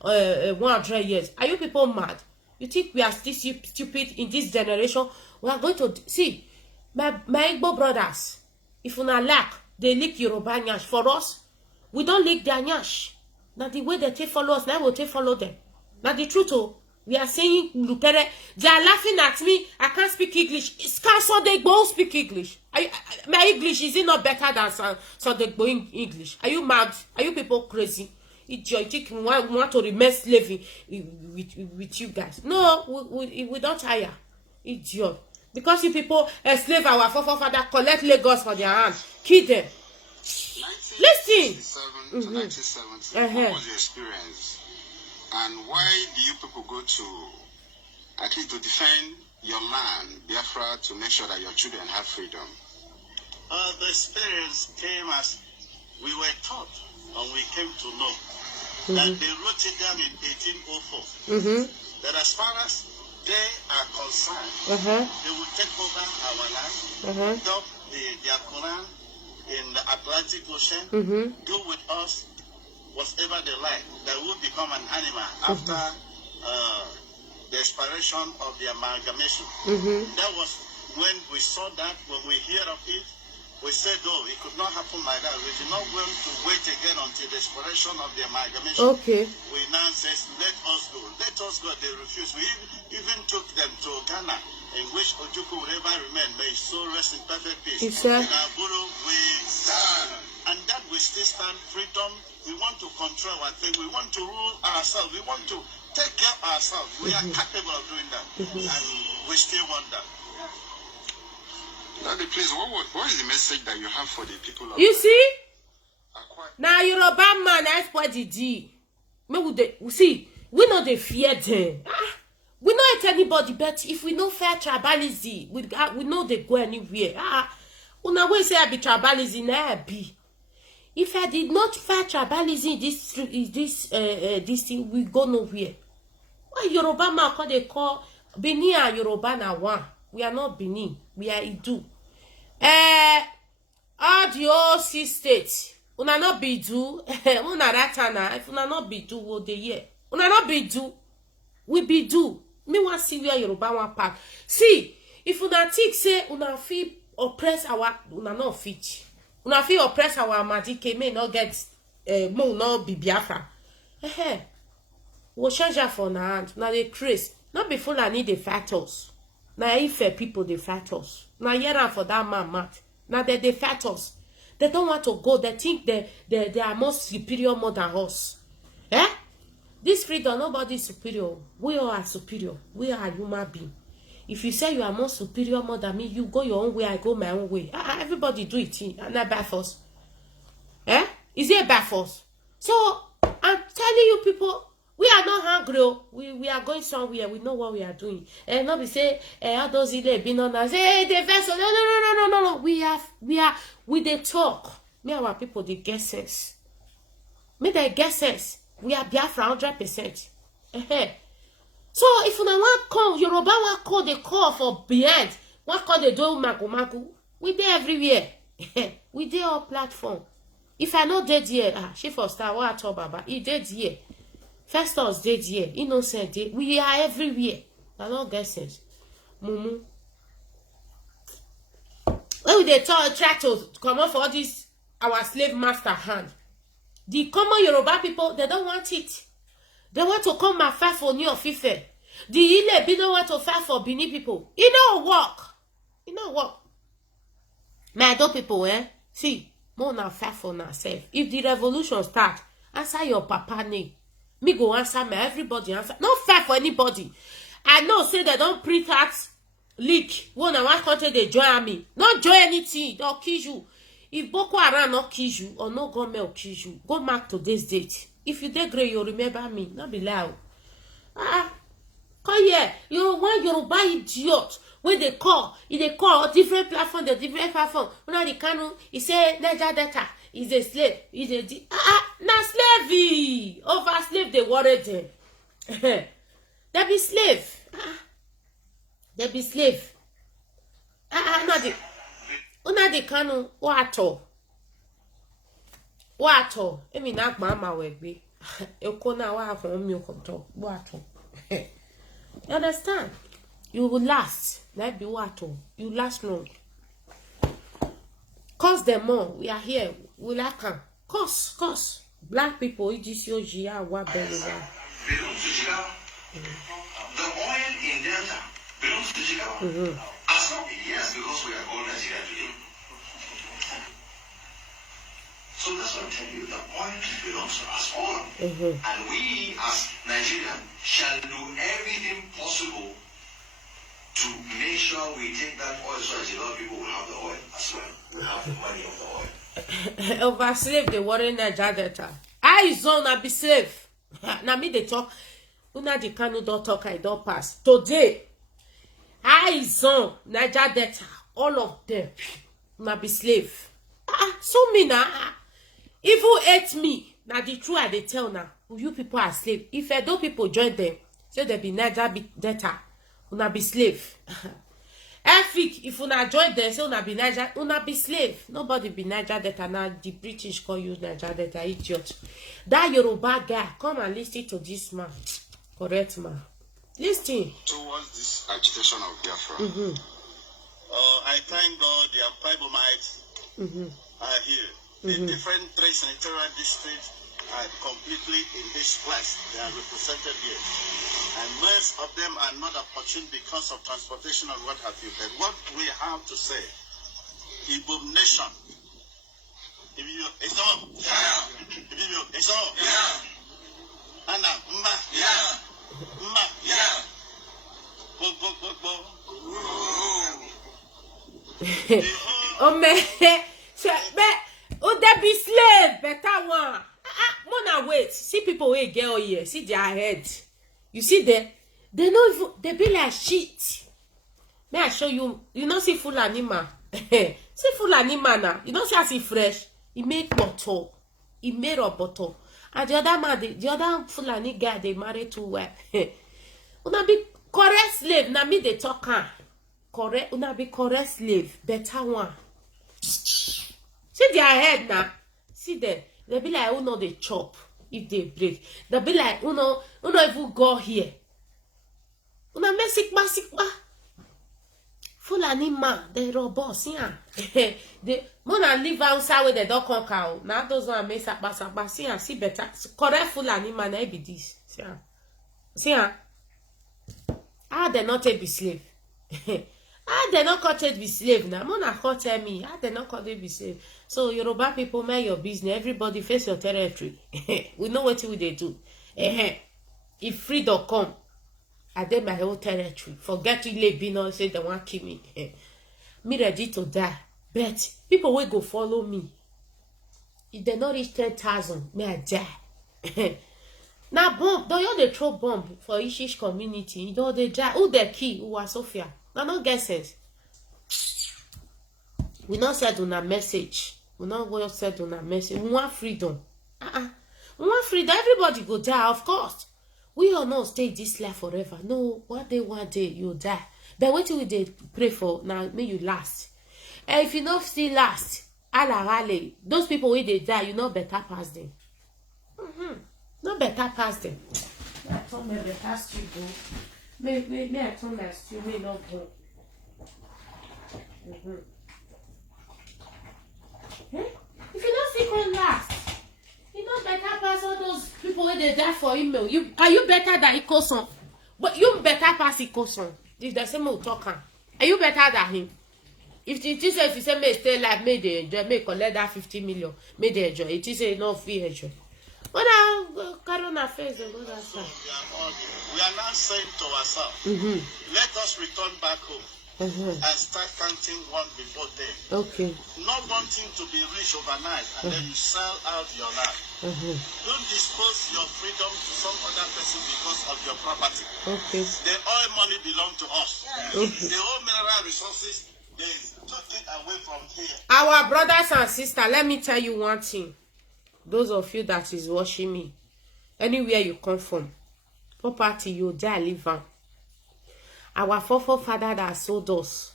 100 years. Are you people mad? You think we are still stupid in this generation? We are going to see my Igbo brothers. If we not lack, they lick Yoruba nyash. For us, we don't lick their nyash. Now the way they take follow us, now we'll take follow them. Now the truth, we are saying, look at it. They are laughing at me. I can't speak English. It's so they both speak English. My English is it not better than so they go in English? Are you mad? Are you people crazy? You think we want to remain slaving with you guys? No, we don't hire. Idiot. Because you people enslave our forefather, collect Lagos for their hand, kill them. Listen. 1970. What was your experience? And why do you people go to, at least to defend your land, Biafra, to make sure that your children have freedom? The experience came as we were taught, and we came to know that they wrote it down in 1804. That as far as they are concerned, they will take over our land, dump their Quran in the Atlantic Ocean, do with us whatever they like, that will become an animal after the expiration of the amalgamation. That was when we saw that, when we hear of it, we said, oh, it could not happen like that. We did not want to wait again until the expiration of the amalgamation. Okay. We now said, let us go. Let us go. They refused. We even took them to Ghana, in which Ojukwu would ever remain. May his soul rest in perfect peace. Yes, in Aburu, we stand. And that we still stand freedom. We want to control our thing. We want to rule ourselves. We want to take care of ourselves. We are capable of doing that. And we still want that. Daddy, please, what is the message that you have for the people of... You see? Now Yoruba man, that's what they do. See, we know they fear them. We not hate anybody, but if we know fair tribalism, we know they go anywhere. Una we say I be tribalism, I be. If I did not fair tribalism, this thing we go nowhere. Why Yoruba man they call Benin and Yoruba na one? We are not Benin, we are Idu. All the old 6 states. Una not be do, una ratana. If una not be do, what the year? Una not be do, we be do. Me want see where Yoruba one part. See, if una think say una feel oppress our, una not fit. Una feel oppress our Amadike may not get, mo not be Biafra. We change that for na hand. Now they craze. Not before I need the factors. Now if people the factors. Now here for that man mat. Now they factors. They don't want to go. They think they are more superior more than us. This freedom, nobody is superior. We all are superior. We are human beings. If you say you are more superior more than me, you go your own way, I go my own way. Everybody do it. And not bad force. Is it bad force? So, I'm telling you people, we are not hungry. We are going somewhere. We know what we are doing. And not be say, all those ile be on us. Hey, the vessel. No. We they talk. Me our people they get sense. Me they get sense. We are Biafra 100%. So if you want call Yoruba want call the call for behind. What call they do magu. We there everywhere. We there all platform. If I not dead here, she for star what I talk about. He dead here. First us dead here. Innocent day. We are everywhere. I don't get sense. Mumu. When they try to come up for all this our slave master hand. The common Yoruba people, they don't want it. They want to come and fight for New Ife. The Ile don't want to fight for Benin people. It don't work. It don't work. My dog people, see, more now fight for ourselves. If the revolution start, answer your papa name. Me go answer me. Everybody answer. Not fight for anybody. I know say they don't print out leak. One country they join me. Not join anything. They'll kill you. If Boko Haram not kill you or no government will kill you, go mark to this date. If you degrade, you remember me. Not be loud. Come here. You want Yoruba idiot. When they call different platform, the different platform. When they can, he say Niger Delta is a slave. Is a na slavery. Over slave they worry them. They be slave. They be slave. Not the. Una de kanu wato. Emi na gba ma we gbe. Eko na wa fun mi okoto wato. You understand? You will last. Like be wato. You last long. Cause them more. We are here. We like them. Cause. Black people, EGCOG, what belly. The oil in Delta belongs to Jigawa. Yes, because we are all Nigeria today. So that's what I'm telling you. The oil belongs to us all. And we, as Nigerians, shall do everything possible to make sure we take that oil so that a lot of people will have the oil as well. We have the money of the oil. Over slave, they worry Niger Delta. I zone, I be slave. Now me they talk. Una the Kanu don't talk, I don't pass. Today, I zone Niger Delta. All of them. Una be slave. So me now. Evil hate me. Now the truth I they tell now. You people are slave. If Edo people join them, say they be Niger Delta. Una be slave. If una join them, say una be Niger, una be slave. Nobody be Niger Delta. Now the British call you Niger Delta, idiot. That Yoruba guy, come and listen to this man. Correct man. Listen. Towards this agitation of Biafra. I thank God the Biblemites are here. The different three senatorial districts are completely in this place. They are represented here. And most of them are not opportune because of transportation and what have you. But what we have to say, Igbo nation, it's all. Yeah. It's all. Yeah. Anna, Oh man, oh that be slave, better one. Mona wait, see people wait girl here, see their head. You see there, they know even they be like shit. May I show you? You know see full animal. See full animal now. You don't see as he fresh. He make butter. He made a butter. And the other man, the other Fulani guy, they married too well. Una be correct slave. Na me they talk her. Correct. Una be correct slave. Better one. See their head now. See them. They be like, know they chop if they break. They be like, uno even go here. Una me sikma. Fulani man, they robust, yeah. They wanna live outside where they don't conquer. Now those one make sakba. See better. Correct Fulani man, I be this. See, they not be slave. They not caught to be slave now. Mona caught tell me. They not caught to be slave. So Yoruba people make your business. Everybody face your territory. We know what we they do. If freedom come, I did my whole territory. Forget to let be no say they want kill me. Me ready to die. But people will go follow me. If they not reach 10,000, may I die. Now bomb, don't you they throw bomb for each community? You know they die. Who they kill? Who are Sophia? Now no guesses. We not said on a message. We not go said on a message. We want freedom. We want freedom. Everybody go die, of course. We all not stay this life forever. No, one day you die. But what will they pray for? Now may you last. And if you not still last, those people where they die, you know better pass them. Not better pass them. I told me better stew go. May I told my stew may not go. If you don't still come last, you know better pass all those people where they die for email. Are you better than Ikoson? But you better pass Ikoson. If the same will talk, are you better than him? If it is if you say may stay like may they enjoy, may collect that 50 million, may they enjoy. It is a no fee enjoy. When I carry on a face and go that side. We are now saying to ourselves, let us return back home and start counting one before day. Okay. Not wanting to be rich overnight and then you sell out your land. Don't dispose your freedom to some other person because of your property. Okay. The oil money belongs to us. The whole mineral resources, they took it away from here. Our brothers and sisters, let me tell you one thing. Those of you that is watching me, anywhere you come from, property you die live on. Our forefathers that sold us,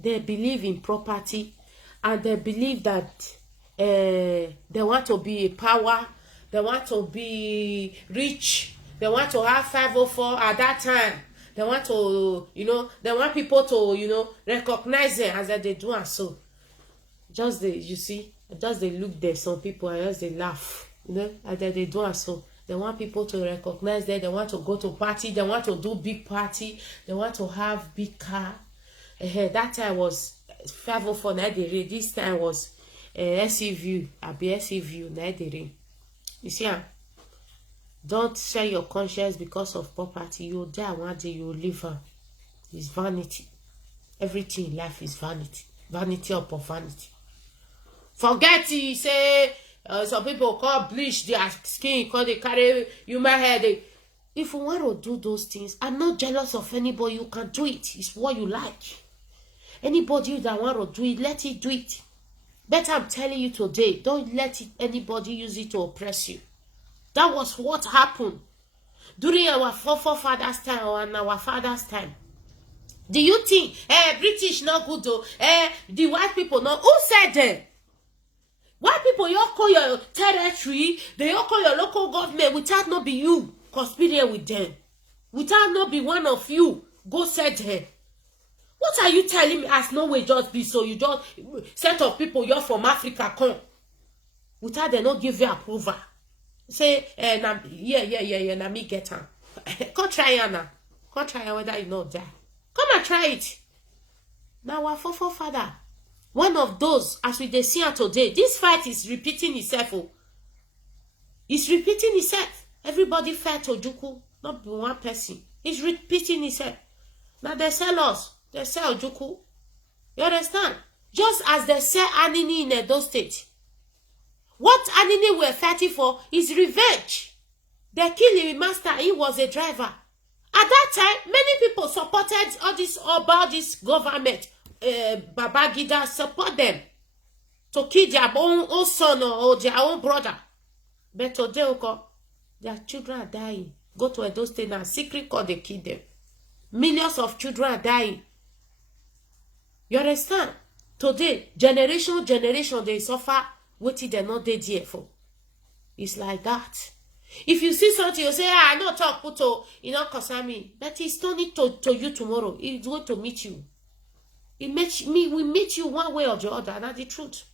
they believe in property, and they believe that they want to be a power, they want to be rich, they want to have 504 at that time. They want to, they want people to, recognize them as they do and so. Just they look there, some people, and just they laugh, and then they do and so. They want people to recognize them. They want to go to party. They want to do big party. They want to have big car. That time was 504 Nadiri. This time was SUV. Abi SUV Nadiri. You see, don't share your conscience because of property. You die one day. You live on. It's vanity. Everything in life is vanity. Vanity upon vanity. Forget it. Say. Some people call bleach their skin because they carry human hair. If you want to do those things, I'm not jealous of anybody. You can do it. It's what you like. Anybody that want to do it, let it do it. But I'm telling you today, don't let anybody use it to oppress you. That was what happened during our forefathers' time and our father's time. Do you think British not good though? The white people not? Who said that? White people, you call your territory, they all call your local government without not be you conspiring with them. Without not be one of you, go set them. What are you telling me? As no way just be so. You just set of people, you're from Africa, come. Without they not give you approval. Say, yeah, now me get her. Come try her now. Come try her whether you know that. Come and try it. Now our forefather. One of those, as we see her today, this fight is repeating itself. It's repeating itself. Everybody fight Ojukwu, not one person. It's repeating itself. Now they sell us. They sell Ojukwu. You understand? Just as they sell Anini in Edo State. What Anini were fighting for is revenge. They killed his master. He was a driver. At that time, many people supported all this about this government. Babangida support them to kill their own son or their own brother. But today, their children are dying. Go to Edo State now. Secret call, they kill them. Millions of children are dying. You understand? Today, generation, they suffer. What they not dead there for? It's like that. If you see something, you say, I don't talk, Puto, you know, concern me. That is turning to you tomorrow. It's going to meet you. We meet you one way or the other. That's the truth.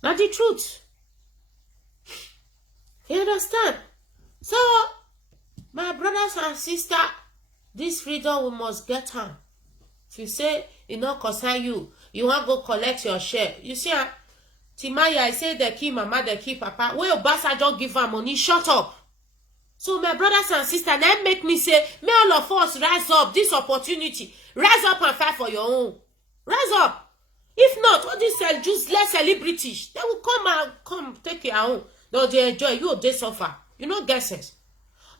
That's the truth. You understand? So, my brothers and sisters, this freedom we must get her. If you say it not concern you, you want to go collect your share. You see, Timaya, I say they keep mama, they keep papa. Where Obasa just give her money, shut up. So my brothers and sisters, they make me say, may all of us rise up this opportunity. Rise up and fight for your own. Rise up. If not, all these useless celebrities, they will come take your own. Though they enjoy, you they suffer. You know, guesses.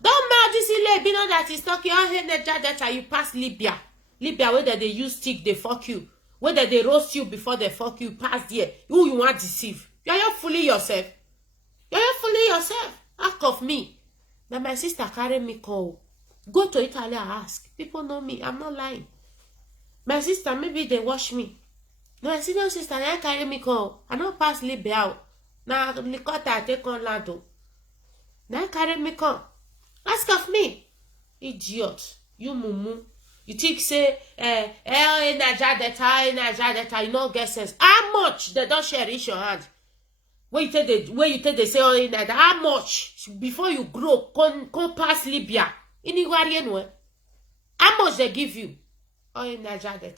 Don't matter this Libya that is talking out here that you pass Libya. Libya, whether they use stick, they fuck you. Whether they roast you before they fuck you, pass there. Who you want to deceive? You're fooling yourself. You're fooling yourself. Ask of me. Now my sister carry me call. Go to Italy and ask. People know me. I'm not lying. My sister, maybe they watch me. No, my senior sister, they carry me call. I don't pass Libya out. Now, Likota, I take on Lado. Now carry me call. Ask of me. Idiot. You mumu. You think say, in Nigeria, you know, get sense. How much they don't share in your hand? When you take they say, oh, in Nigeria, how much before you grow, come past Libya? In Iguarian way. How much they give you? Oh, in Nigeria.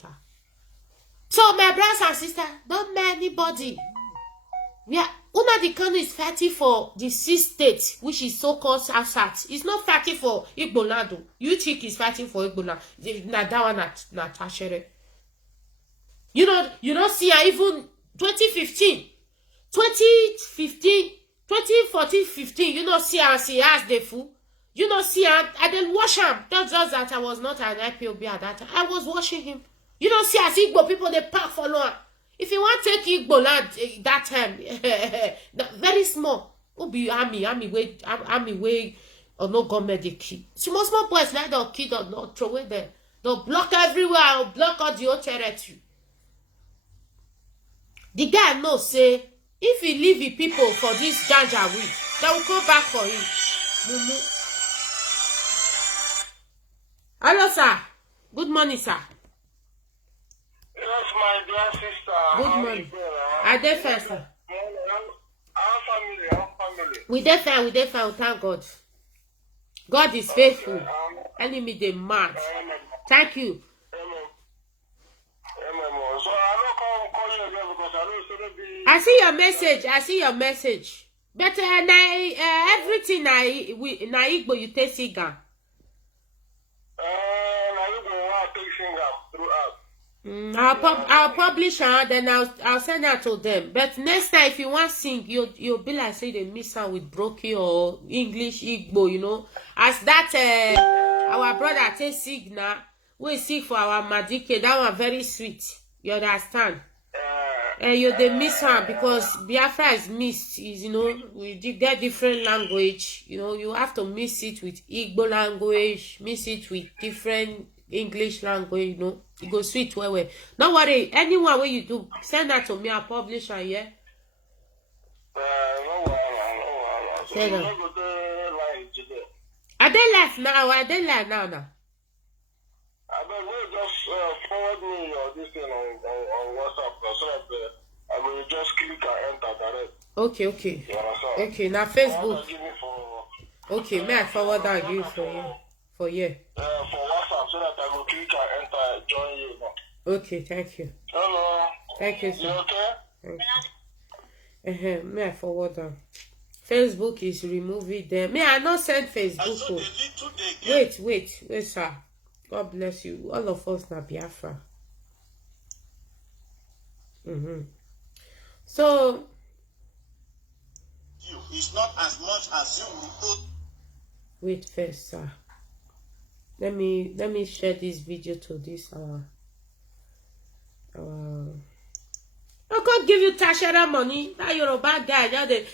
So, my brothers and sisters, don't mind anybody. Yeah, Una the country is fighting for the 6 states, which is so-called South. It's not fighting for Igbolado. You think it's fighting for Igbolado. That one not Tashere. You know, see, even 2014, 15, you know, see, I see as the fool. You know, see, I didn't wash him. That's just that I was not an IPOB at that time. I was washing him. You know, see, as Igbo people, they pack for long. If you want to take Igbo land that time, very small. Who be army way or no government they keep. Small boys like the kid or not throw away there. They'll block everywhere or block all the whole territory. The guy knows say if he leave the people for this ganja weed, they will come back for him. Hello, sir. Good morning, sir. Yes, my dear sister. Good morning. I dey fine, sir. Our family. We dey fine, thank God. God is faithful. Enemy dey mad. Thank you. So I don't call you again because I know it's going to be... I see your message. But everything na Igbo you take singer. I'll publish her, then I'll send her to them. But next time, if you want to sing, you'll be like say they miss her with Brokey or English Igbo, you know. As that our brother take sing now, we sing for our Madike. That one very sweet. You understand? They miss her because Biafra is mixed. You know, we get different language. You know, you have to mix it with Igbo language, mix it with different English language, you know. It goes sweet well. Don't worry, anyone where you do, send that to me, I'll publish her, yeah? No. Send her. Are they live now? I bet you just forward me this thing on WhatsApp so that I will just click and enter direct. Okay. Okay, now Facebook. Okay, may I forward that you for you? For WhatsApp so that I will click and enter join you now. Okay, thank you. Hello. Thank you, sir. You okay? Thank you. May I forward that? Facebook is removing them. Me, I not send Facebook. So wait, sir. God bless you. All of us na Biafra. So it's not as much as you will. Wait first, sir. Let me share this video to this I can't give you Tashara money. That you're a bad guy. I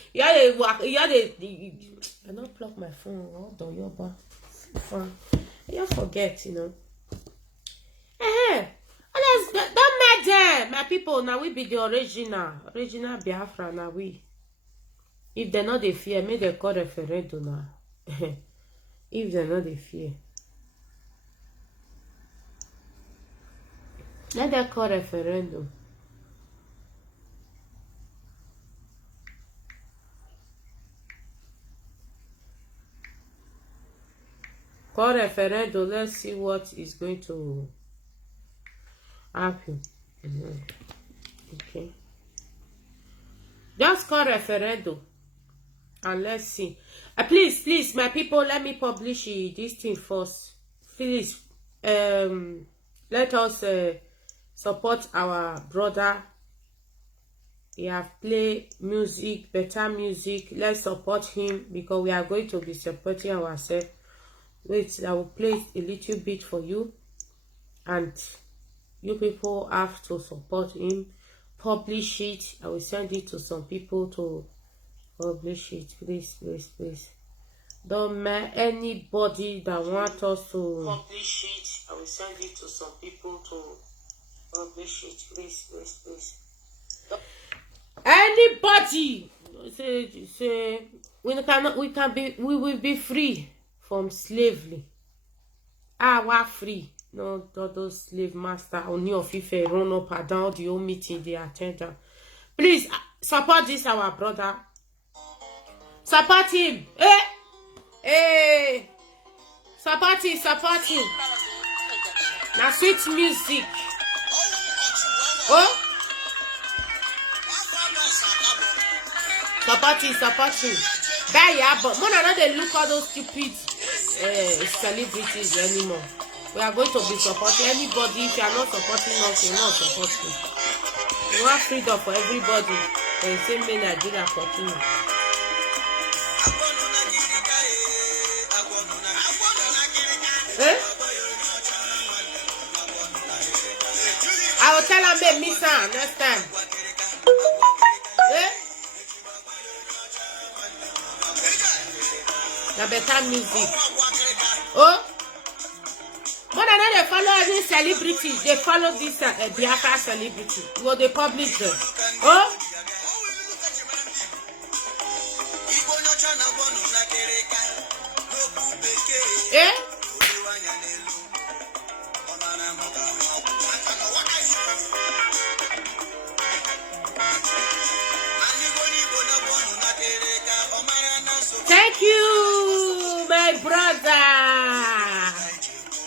don't plug my phone. Hold on, your phone. You forget, you know. Don't make them, my people. Now we be the original Biafra. Now we. If they're not the fear, may they call referendum now. If they're not the fear, let them call referendum. Call referendum. Let's see what is going to happen. Okay. Just call referendum and let's see. Please, my people, let me publish this thing first. Please, let us support our brother. He have played music, better music. Let's support him because we are going to be supporting ourselves. Wait, I will play a little bit for you, and you people have to support him. Publish it. I will send it to some people to publish it. Please. Don't mind anybody that want us to publish it. I will send it to some people to publish it. Please. Anybody say we will be free from slavery. We're free. No, those slave master only of Ife run up and down the whole meeting they attend. Please support this our brother. Support him. Support him. Now sweet music. Support him. But when I know they look at those stupid celebrities anymore. We are going to be supporting anybody. If you are not supporting us, you're not supporting. We want freedom for everybody. And same way Nigeria continue. I will tell them miss her next time. The better music. But I know they follow any celebrity. They follow this Biafra celebrity. Well, they publish them. Thank you, my brother.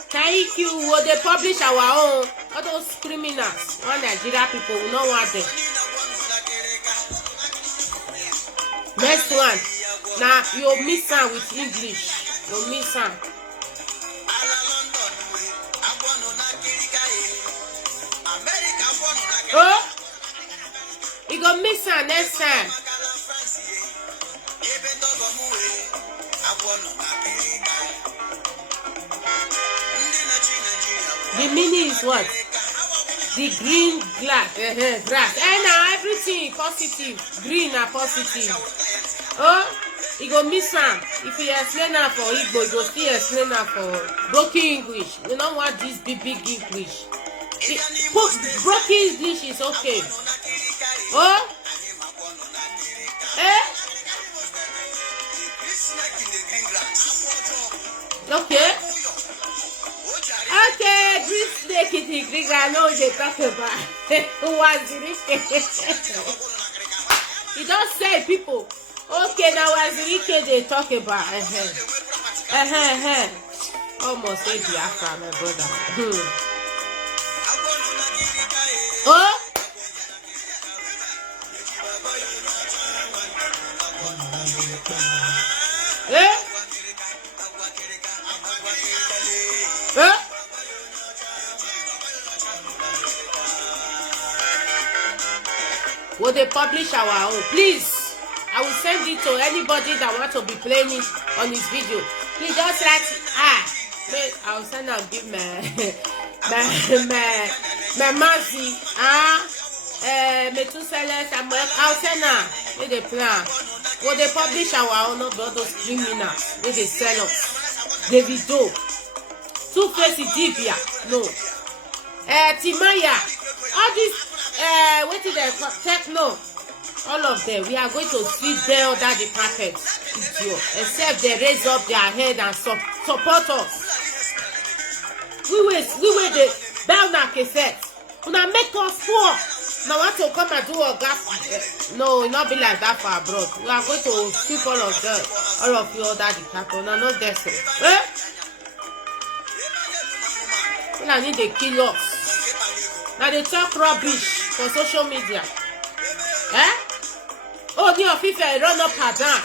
Thank you. Will they publish our own? All those criminals, all Nigeria people, we don't want them. Next one. Now you miss her with English. You miss her. You go miss her next time. The meaning is what? The green grass. And now everything positive. Green are positive. You go miss am. If you explain her for Igbo, you go still explain her for broken English. We don't want this big English. Broken English is okay. Okay, this snake is the green. I know they talk about. Who was it? You don't say people. Okay, now Wazirike they talk about. Almost say Biafra, my brother. Will they publish our own? Please, I will send it to anybody that want to be playing it on this video. Please just write I will send and give my Mercy, Methuselah, I'll send her with the plan. Will they publish our own? Not those criminals with the sell us. Davido, Two-Face Dibia, no. Timaya, all this, what did they call? Techno, all of them. We are going to sweep them under the carpet, except they raise up their head and support us. We will the down our cassette. Una make us poor. Now want to come and do a gap? No, it not be like that for abroad. We are going to sweep all of them, all of you under the carpet. Now not guessing. I need to kill us. Now they talk rubbish for social media. Oh, the official run up and down.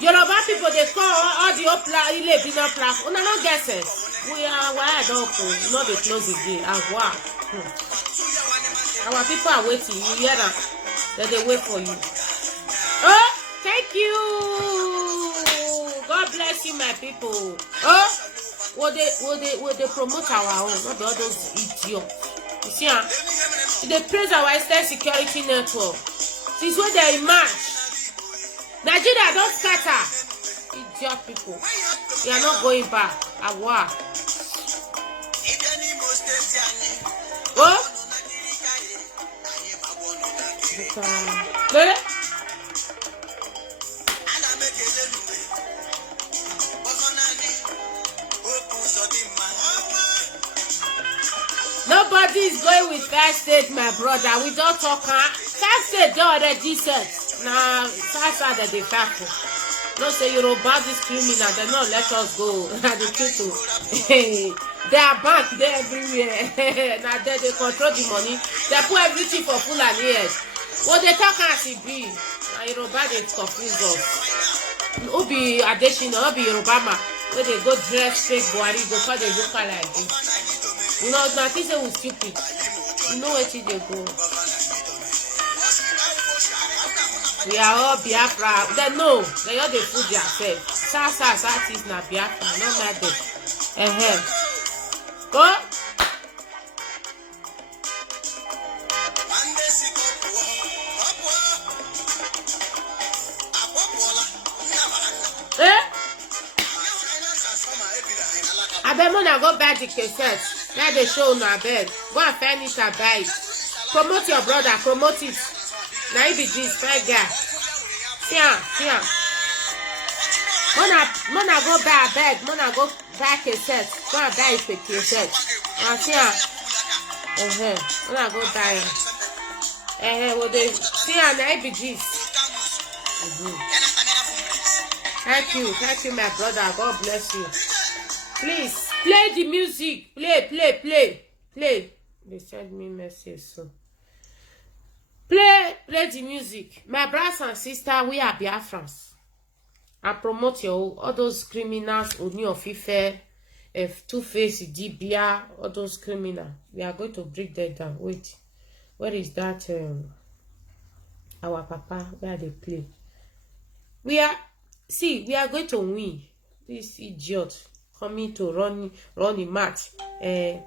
Yoruba people they call all the opla ile be not black. Una not guessing. We are wide open. Not the close again. Wow. Our people are waiting. You hear that? That they wait for you. Oh, thank you. God bless you, my people. Oh. Will they promote our own, not all those idiots. You see, they praise our Eastern Security Network. Since when they emerge, Nigeria don't scatter. Idiot people. They are not going back. Awa. Oh? Really? Nobody is going with First State, my brother. We don't talk. First State, they already said. Now, that's how they tackle. Don't say Yoruba this criminal. They not let us go. The people. They are back there everywhere. Now they control the money. They put everything for full and years. What they talk as it be. Now Yoruba they confuse us. Who be Adeshina? Who be Yoruba ma? Where they go dress fake Buhari, go call they look like this. You know, nothing say we stupid. You know where they go. We are all Biafra. They know. They all they put themselves. Sasa is na Biafra. No matter. Go. I bet Mona go buy the cassette. Let the show no bed. Go and find it and buy it. Promote your brother, promote it. Now it be this fine guy. See. Mona go buy a bed. Mona go buy cassette. Go and buy it for cassette. See. Mona go buy it. Well they see now it be this. Thank you, my brother. God bless you. Please play the music. Play. They send me message so. Play the music. My brothers and sisters, we are Biafrans. I promote all those criminals, Oni of Ife, Two-Face Dibia, all those criminals. We are going to break that down. Wait, where is that? Our papa, where they play? We are going to win. This idiot coming to run the match. The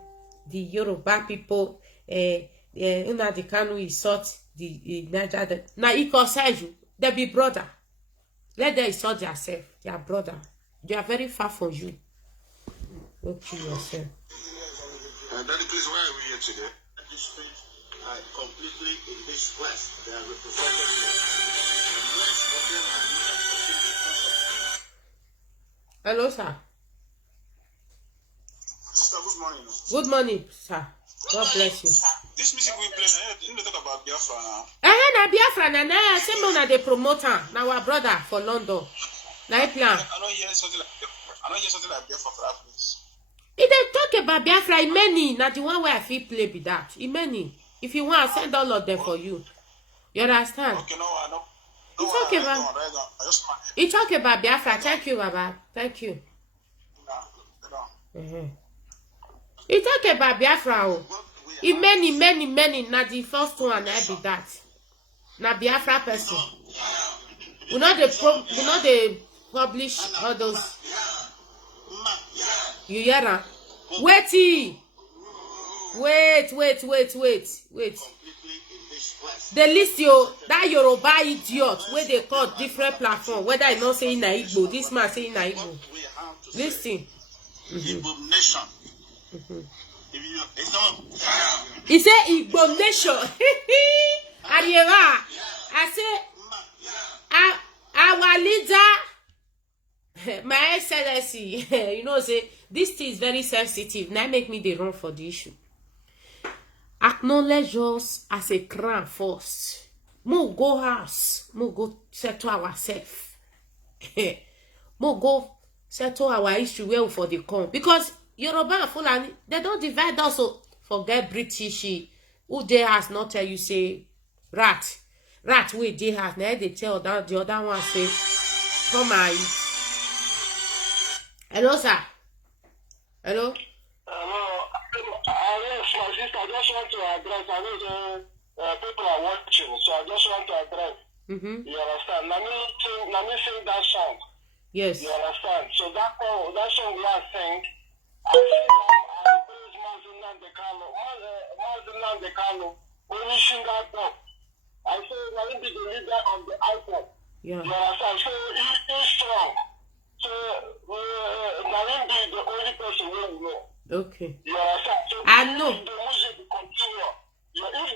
Yoruba people, una the Kanu is sort the Niger. Now equal size you, they be brother. Let them insult themselves, their brother. They are very far from you. Go kill yourself. Daddy, please, why are we here today? District are completely in this quest. They are represented here. Hello, sir. Sister, good morning. Good morning, sir. God bless you. This music we play, you need to talk about Biafra now. Na Biafra na say me na the promoter. Na our brother for London. Na plan. I don't hear something like Biafra for that place. If they talk about Biafra, in many, not the one where I feel play be that. In many. If you want, I'll send all of them for you. You understand? Okay, no, I know. It's talk about Biafra. Thank you, Baba. Thank you. It's talk about Biafra. In many, not the first one I be that. Na Biafra person. We not the publish all those. You hear that? Wait. The list you that Yoruba idiot where they call different platform, whether I not saying na Igbo, this man saying na Igbo. Listen. Igbo nation. He say Igbo nation. Ariera. I say our leader, my excellency, you know, say this thing is very sensitive. Now make me the run for the issue. Acknowledge us as a crown first. Mo go house. Mo go settle ourselves. Mo go settle our issue well for the come. Because Yoruba and Fulani, they don't divide us. So forget British. Who they has not tell you say rat wey they has. Now they tell that the other one say come and eat. Hello, sir. Hello. I just want to address, I know people are watching, so I just want to address. You understand? Let me sing that song. Yes. You understand? So that song you are saying, I praise Mazinan De Carlo, only sing that song. I say, let me be the leader of the iPhone. Yeah. You understand? So he's strong. So let me be the only person who know. Okay. You understand? So I know. If the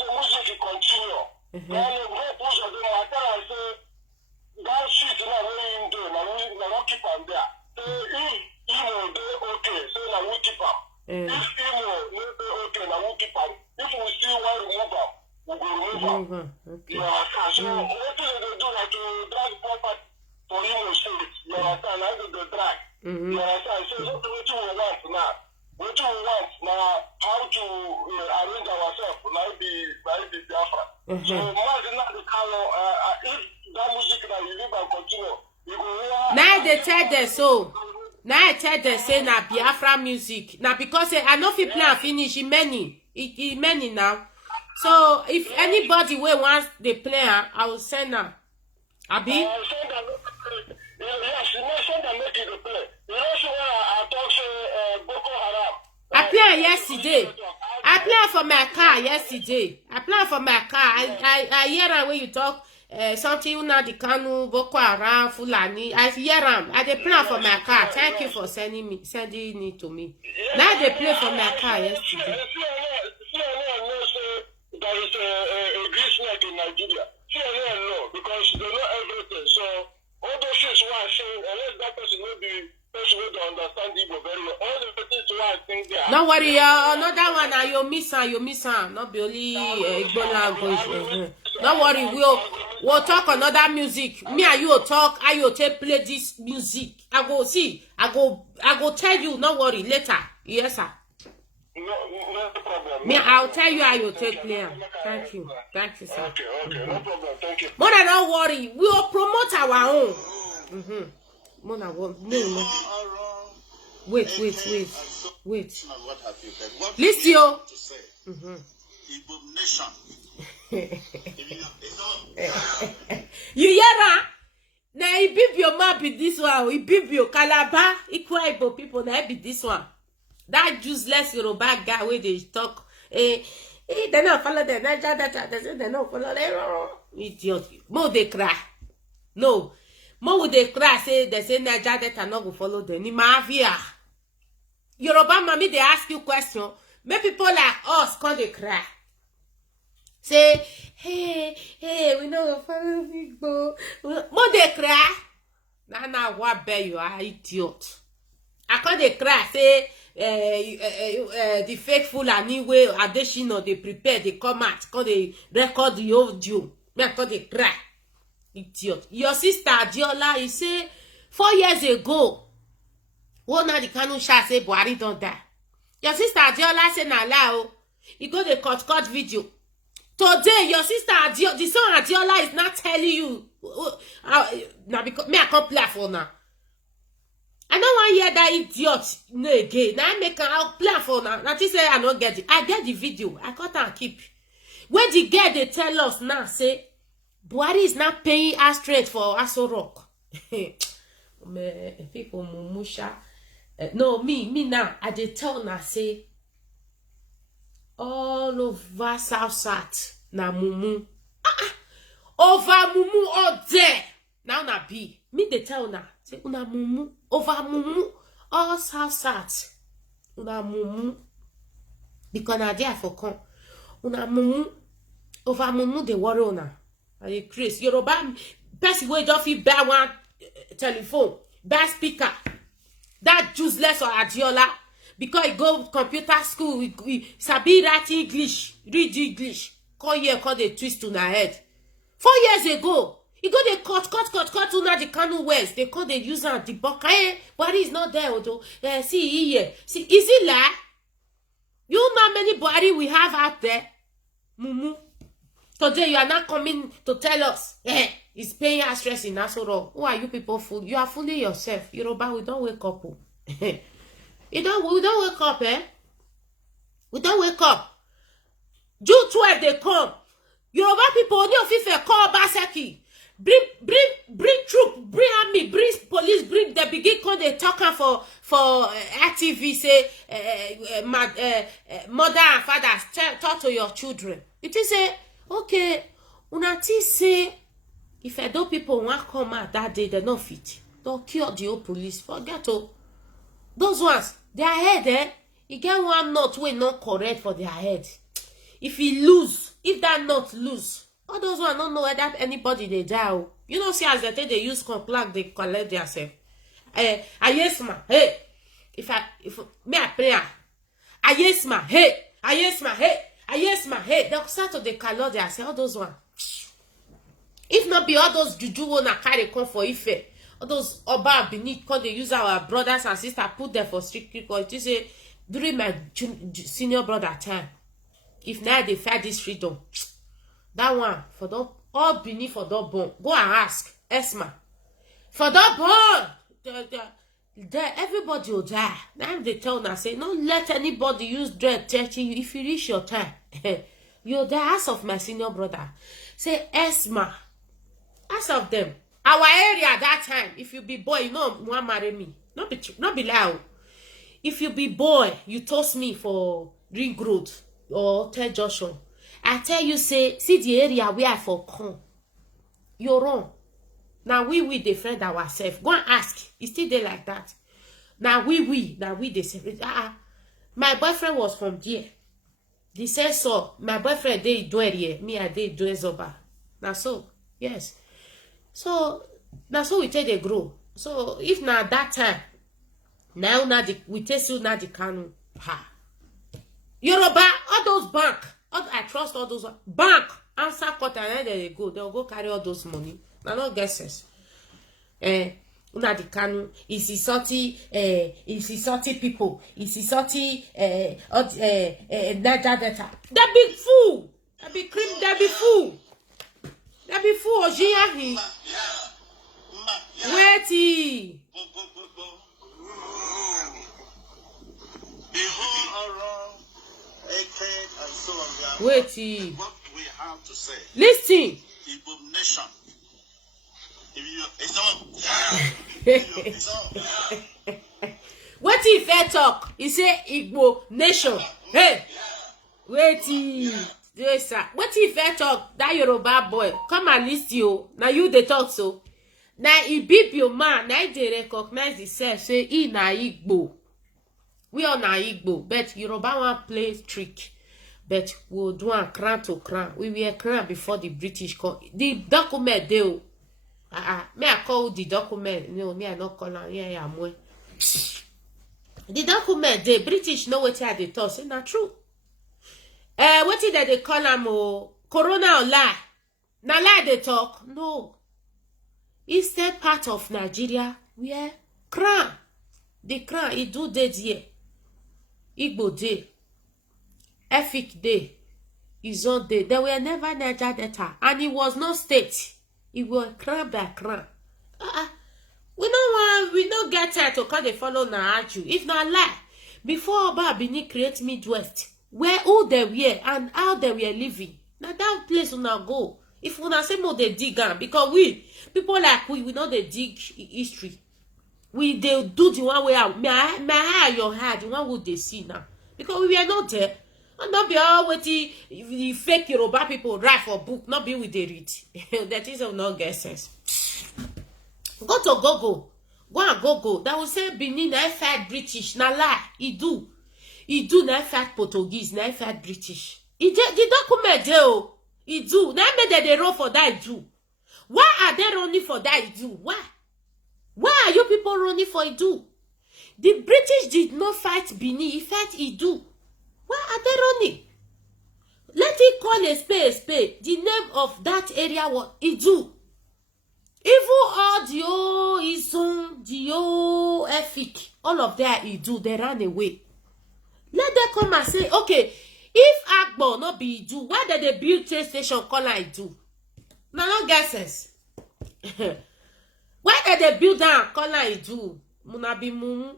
music continue, then most of them are telling us that shit is not really in there. Now we keep them there. So if Imo they okay, so now we keep them. If Imo they okay, now we keep them. If we still want to remove them, we will remove them. Okay. You understand? So what do they do? Like to drag property for Imo State. You understand? Now they drag. You understand? So what do we want now? What do we want now? How to arrange ourselves? Might be Biafra. So Mazinan De Carlo, if that music that you live and continue, you go. Now they tell them so. Now I tell them say na Biafra music. Now because I know if you play and finish it many now. So if anybody wey wants the player, I will send her. Abi? Yes, you mentioned that make it play. You know, so I talk to Boko Haram. I play yesterday. I play for my car yesterday. I play for my car. I hear when you talk something una the Kanu, Boko Haram, Fulani. I hear them. I dey play for my car. Thank you for sending it to me. Now they play for my car yesterday. There is a grease neck in Nigeria. CNN know because they know everything. So all those things why I say unless that person will be person who don't understand Igbo very well. All the things why I think they are. Don't worry, another one now you miss her. Not be only Igbo language. Don't worry, we'll talk another music. Me and you will talk. I will play this music. I go tell you. Don't worry later. Yes, sir. No problem. Me, I'll tell you how you take play. Thank you, sir. Okay, no problem. Thank you. More than don't worry, we will promote our own. More than no. Wait. Listen, yo. Igbo nation. You hear that? Now, Ibibio man be this one. Ibibio Calabar equal Igbo people. Now be this one. That useless Yoruba guy where they talk. They not follow them. They say they not follow them. Idiot. More they cry. No. More they cry. Say they say Niger Delta not go follow them. Ni mafia. Yoruba mommy they ask you question. Make people like us come they cry. Say, hey, we know follow people. More they cry. Nah, what bear you are idiot. I can't they cry. Say, the faithful anyway, Adeshino, they prepare, they come out, cause they record the audio. Me, I can't they cry. Idiot. Your sister Adiola, he say, 4 years ago, one of the Kanu Sha say, Buhari don't die. Your sister Adiola say, na lie, you go the cut video. Today, your sister Adiola, the son Adiola is not telling you, now because me, I can't play for now. I don't want to hear that idiot no again. Now I make a play for now. Now she say I don't get it. I get the video. I cut and keep. When the girl they tell us now, say, Buhari is not paying us straight for Aso Rock. People mumusha. No, me now. I dey tell na say all over South na mumu. Over mumu all there. Now na be. Me dey tell na say una mumu over mumu all South. Una mumu. Because na there for come. Una mumu over mumu dey worry una. And you Chris Yoruba person wey just fit buy one telephone, buy speaker. That useless or Adiola, because he go computer school, we sabi write English, read English. Come here, call the twist to my head. 4 years ago, he go they cut una the Kanu West. They call the user the buck. Buhari is not there, although. See here. See, is it lie? You know how many Buhari we have out there? Mumu. Today you are not coming to tell us, it's paying us stress in Asoro. Who are you people fool? You are fooling yourself. Yoruba, we don't wake up. We don't wake up, We don't wake up. June 12 they come. Yoruba people only of Ife call Baseki. Bring troop, bring army, bring police, bring the begin call they talking for RTV say mother and fathers talk to your children. It is say okay, unati say if Edo people want come out that day, they no fit. Don't kill the old police. Forget all. Those ones, their head, you get one knot way not correct for their head. If he lose, if that knot lose, all those ones don't know whether anybody they die. You know, see as they use complag, they collect themselves. Ayesma, hey. If me a prayer, Ayesma, hey, Ayesma, hey. Yes, my head. They'll start to the color there. Say all those one. If not be all those juju wanna carry come for Ife, all those Oba beneath cause they use our brothers and sisters put them for strict because you say during my senior brother time. If now they fight this freedom, that one for the all beneath for the bone. Go and ask Esma for the bone. Everybody will die. Now they tell us say, don't let anybody use dread touching you. If you reach your time, you'll die. As of my senior brother, say Esma, as of them. Our area at that time, if you be boy, you know want marry me. Not be loud. If you be boy, you toss me for Ring Road or Ted Joshua. I tell you, say, see the area where I for come. You're wrong. Now we defend ourselves. Go and ask. It's still there like that. Now we they say, my boyfriend was from there. He says so. My boyfriend they do it here. Me I did do Zoba. Now so yes. So that's how we take the grow. So if now that time, now we test you now the Kanu. Ha. Yoruba, all those bank. I trust all those bank. Answer court and then they go. They'll go carry all those money. Now no guesses. Una di Kanu is sorty people. Is sorty Niger Delta. That big fool. That be cream. That be fool. That be fool. Ojiyahi. Waity. The whole around hatred and so on. Waity. What we have to say. Listen. Igbo nation. What if I talk? He say Igbo nation. Hey, wait, yes, sir. What if I talk? That Yoruba boy, come and listen you. Now you they talk so. Now he beep your man. Now they recognize himself. Say he na Igbo. We are na Igbo, but Yoruba want play trick. But we'll do a crown to crown. We were crown before the British call. The document they. Me I call the document. No, me I not call am. Yeah, I'm way. The document, the British know what they talk. Say not true. What did they call am? Corona or lie? Na lie they talk. No. Instead part of Nigeria where crown. The crown it do dead here. Igbo day. Efik day. Izon day. There were never Niger Delta, and it was no state. It was crown by crown. We no get time to come they follow na argue. If not lie, before Oba Bini create Midwest, where all they were and how they were living. Now that place will not go. If una say more they dig am, because we people like we know they dig history. We they do the one way out. My eye, your head, the one would they see now. Because we are not there. And not be all with the fake Yoruba people write for book, not be with the read. That is of no get sense. Go to Google. Go and Google. That will say Benin na fight British. Na lie. He do na fight Portuguese. Na fight British. The document there. He do. Now made they roll for that do. Why are they running for that do? Why? Why are you people running for Idu? The British did not fight Benin. He fight Idu. Why are they running? Let it call a spade a spade. The name of that area was Idu. Even all the old Izon, the old Efik, all of that Idu, they ran away. Let them come and say, okay, if Agbo not be Idu, why did they build train station call Idu? Now, no guesses. Why did they build that call Idu? Munabi Mumu.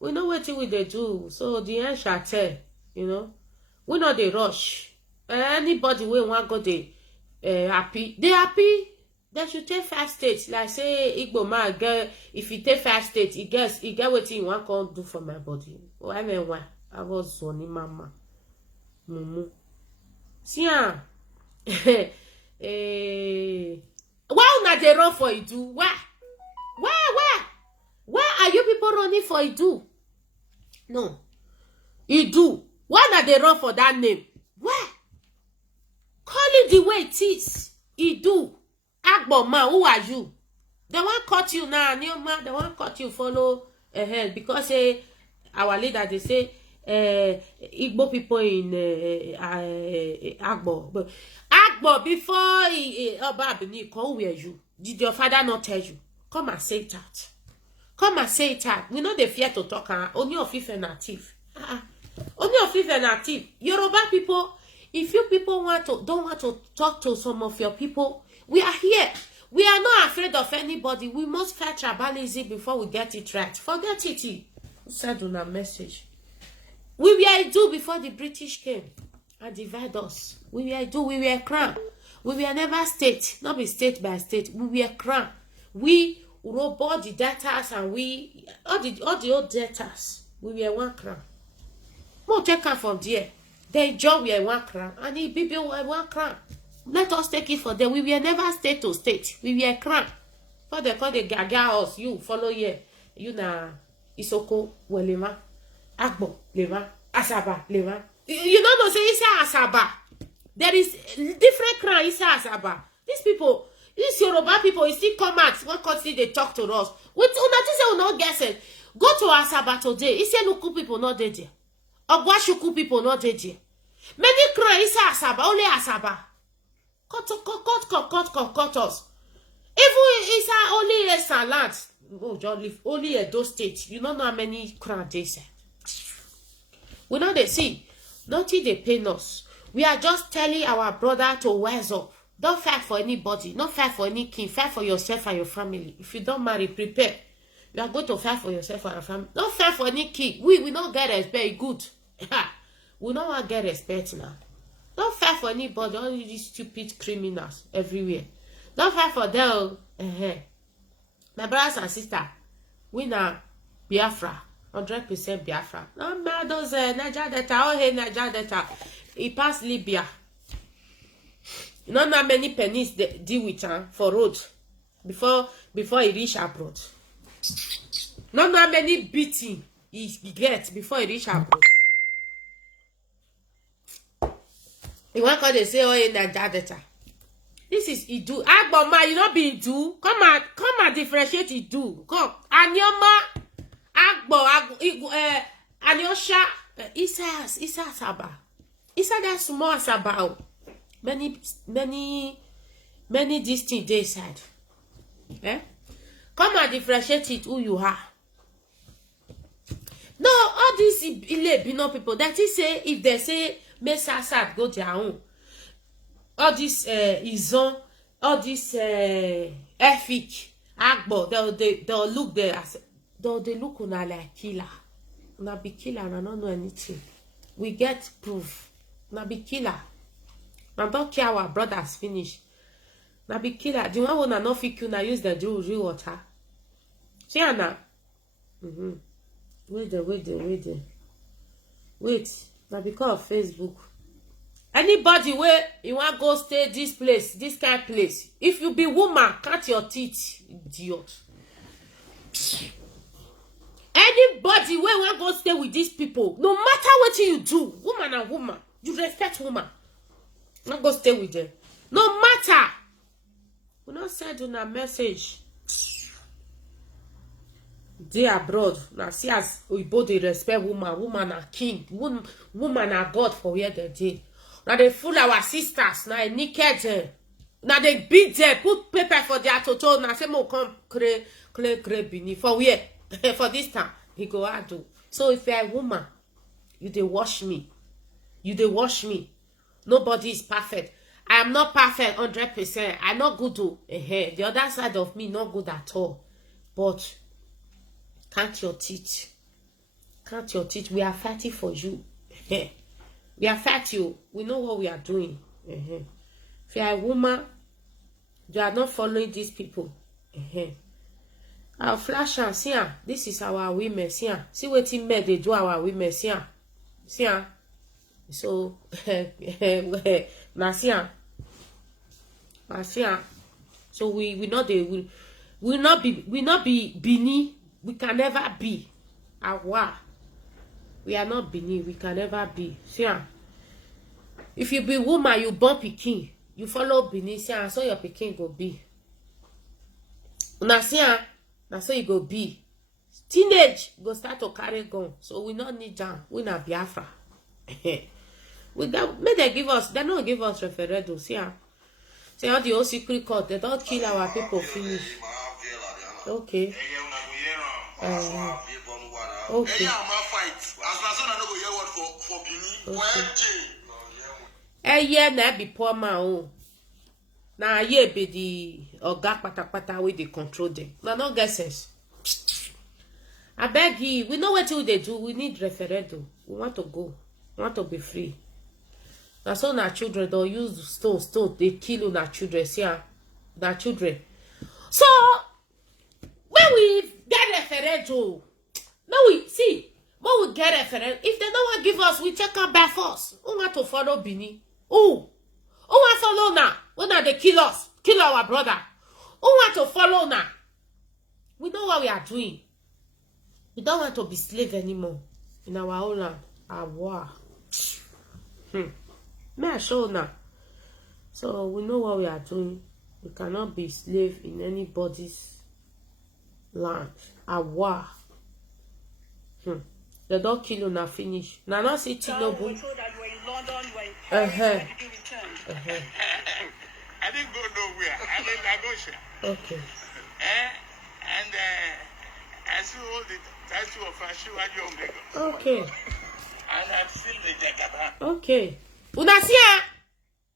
We know what they do, so the end shall tell, you know. We know they rush. Anybody we want go they happy. They happy. They should take 5 states. Like say Igbo man girl, if you take 5 states, he get what he want to do for my body. Oh, I mean why? I was Zoni mama. Mumu. See why not they run for Idu? Why? Why are you people running for Idu? No. Idu. Why not they run for that name? Why? Call it the way it is. Idu. Agbo man, who are you? They won't cut you now, new man. They won't cut you follow ahead because our leader they say Igbo people in Agbo. But Agbo before Oba Benin, who were you? Did your father not tell you? Come and say it out. Come and say it out. We know they fear to talk. Only of Ife native. Only of Ife native. Yoruba people, if you people don't want to talk to some of your people, we are here. We are not afraid of anybody. We must fight tribalism before we get it right. Forget it. Said on a message. We were do before the British came and divide us. We were crown. We were never state, not be state by state. We were crown. We robot the debtors and we all the old debtors. We were one crown. More take from there. Their job we are one crown and the people were one crown. Let us take it for them. We were never state to state. We were crown. For they call the gaga us. You follow here. You na Isoko Welema. Agbo Lema. Asaba Lema. You don't know say it's Asaba. There is different crown it's Asaba. These people, these Yoruba people, you see come out what country they talk to us. With say not guess it. Go to Asaba today. He say Nuku people not there. Ogwashuku people not there. Many crown is Asaba, only Asaba. Cut us. Even it's only a salad. Oh, John live only a those states. You don't know how many crown they said. We know they see. Nothing they pay us. We are just telling our brother to wise up. Don't fight for anybody. Don't fight for any king. Fight for yourself and your family. If you don't marry, prepare. You are going to fight for yourself and your family. Don't fight for any king. We don't get respect. Good. We don't want to get respect now. Don't fight for anybody. Only these stupid criminals everywhere. Don't fight for them. My brothers and sisters, we now Biafra. 100% Biafra. No matter those Niger Delta. Oh, hey, Niger Delta. He passed Libya. You know how many pennies they deal with for road before he reach abroad. Not how many beating he gets before he reach abroad. You want to say, oh, in Niger Delta. This is Idu. Agboma, you not be Idu. Come and differentiate Idu. Come. Anyoma, Agbo, Anyosha, Isa Saba. Isa that small Saba. Many distinct days side. Come and differentiate it who you are. No, all these Ilebino people that is say if they say Mesa Sad go their own. All this Izon, all this Efik, Agbo, they'll look there as they look on like killer. Una be killer and I don't know anything. We get proof. Una be killer. Now don't care our brothers finish. Now be killer. The one who not fit you now use the real water. See now. Wait there. Wait. Now because of Facebook. Anybody where you want go stay this place, this kind of place. If you be woman, cut your teeth, idiot. Anybody where want go stay with these people, no matter what you do, woman and woman, you respect woman. Not go stay with them. No matter. We not send you a message. They abroad. Now see as we both respect woman. Woman are king. Woman are God for where they did. Now they fool our sisters. Now they naked. Now they beat them. Put paper for their toto. Now say mo come cray bini. For where? For this time. He go out do. So if you're a woman, you they wash me. You they wash me. Nobody is perfect. I am not perfect 100%. I'm not good to the other side of me not good at all. But count your teeth. Count your teeth. We are fighting for you. We are fighting. We know what we are doing. If you are a woman, you are not following these people. I'll flash and see. This is our women. See what men they do our women. See. So Nasia. So we not be Bini. We can never be. Awa. We are not Bini. We can never be. See. If you be woman, you born Peking. You follow Bini. See, so your Peking go be. Nasia. That's so you go be. Teenage go start to carry gun. So we not need jam. We not Biafra. We got, may they give us, they don't give us referendum. See all the old secret court, they don't kill our people finish. Okay. Okay. Yeah, na be poor man. Oh. Now ye be the oga pata with the control them. Now no get sense. I beg you, we know what they do. We need referendum. We want to go. We want to be free. Now so our children don't use stone. They kill our children. See our children. So when we get referendum, now we see when we get referendum. If they don't want to give us, we take them by force. Who want to follow Bini? Who want to follow now? When they kill us, kill our brother. Who want to follow now? We know what we are doing. We don't want to be slave anymore in our own land. Wow. May I show now? So we know what we are doing. We cannot be slave in anybody's land. Wow. They don't kill you now finish. Now not see Tinubu. So that we're in London, we're in Paris, where did you return? I didn't go nowhere. I didn't negotiate. Okay. And I see all the tattoo of Ashiwa Omega. Okay. And I'm still the Jagaba. Okay. Una see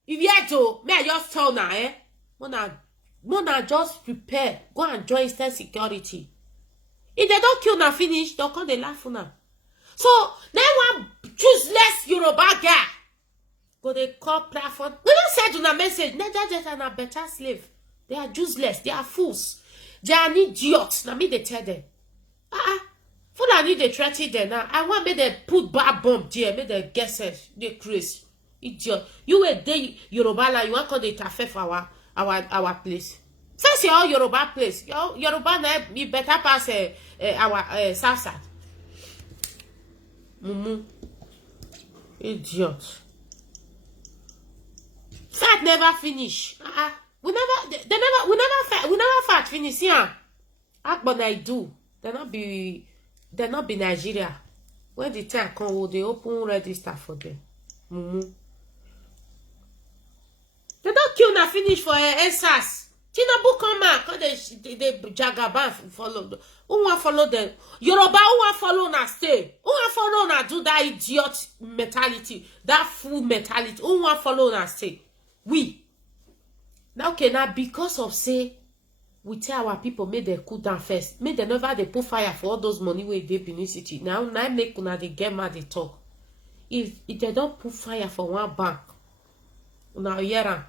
if you had to, may I just tell now, Mona just prepare. Go and join Eastern Security. If they don't kill now finish, they'll come they laugh now. So now one useless Yoruba guy. Go they call platform. We don't send you a message. Niger just are a better slave. They are useless. They are fools. They are idiots. Now me they tell them. Fool I need they threaten them now. I want me they put bad bomb there. Me they guess it. They crazy. Idiot. You were there Yoruba land. You want to interfere for our place. First your Yoruba place. Yoruba na be better pass our South Side. Idiot. Fight never finish. We never fight finish here. But I do. They not be Nigeria. When the time come, they open register for them. They don't kill na finish for SARS. Tinubu come out, cause they Jagaban follow. Who want follow them? Yoruba who want follow na stay? Who want follow na do that idiot mentality, that fool mentality? Who want follow na stay? We. Now okay, now because of say we tell our people make them cool down first. Make them never they put fire for all those money where they Benin City. Now make una they get mad they talk. If they don't put fire for one bank, Una yera.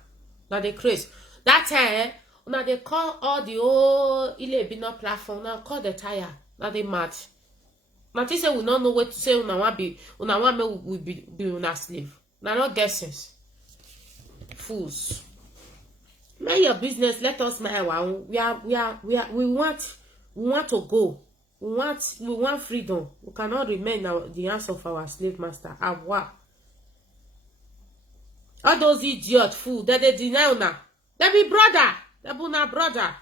Now they craze. That time, now they call all the old Ile-Ibino platform. Now call the tire. Now they mad. Now they say we don't know what to say. Una want me will be una slave. Now not guesses. Fools. Mind your business. Let us mind our own. We want to go. We want freedom. We cannot remain the hands of our slave master. Awa. All those idiot fool that they deny now. They be brother. They be na brother.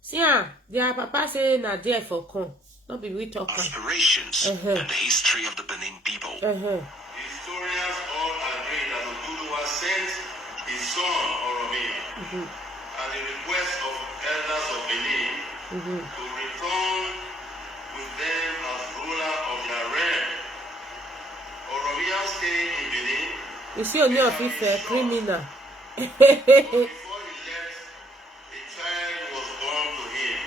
See, their papa say na there for come. Not be we talking. Aspirations and the history of the Benin people. Historians all agree that Oduduwa sent his son Oromia at the request of elders of Benin to return with them as ruler of their realm. Oromia stayed in Benin. You see, only of Ife criminal. Before he left, a child was born to him,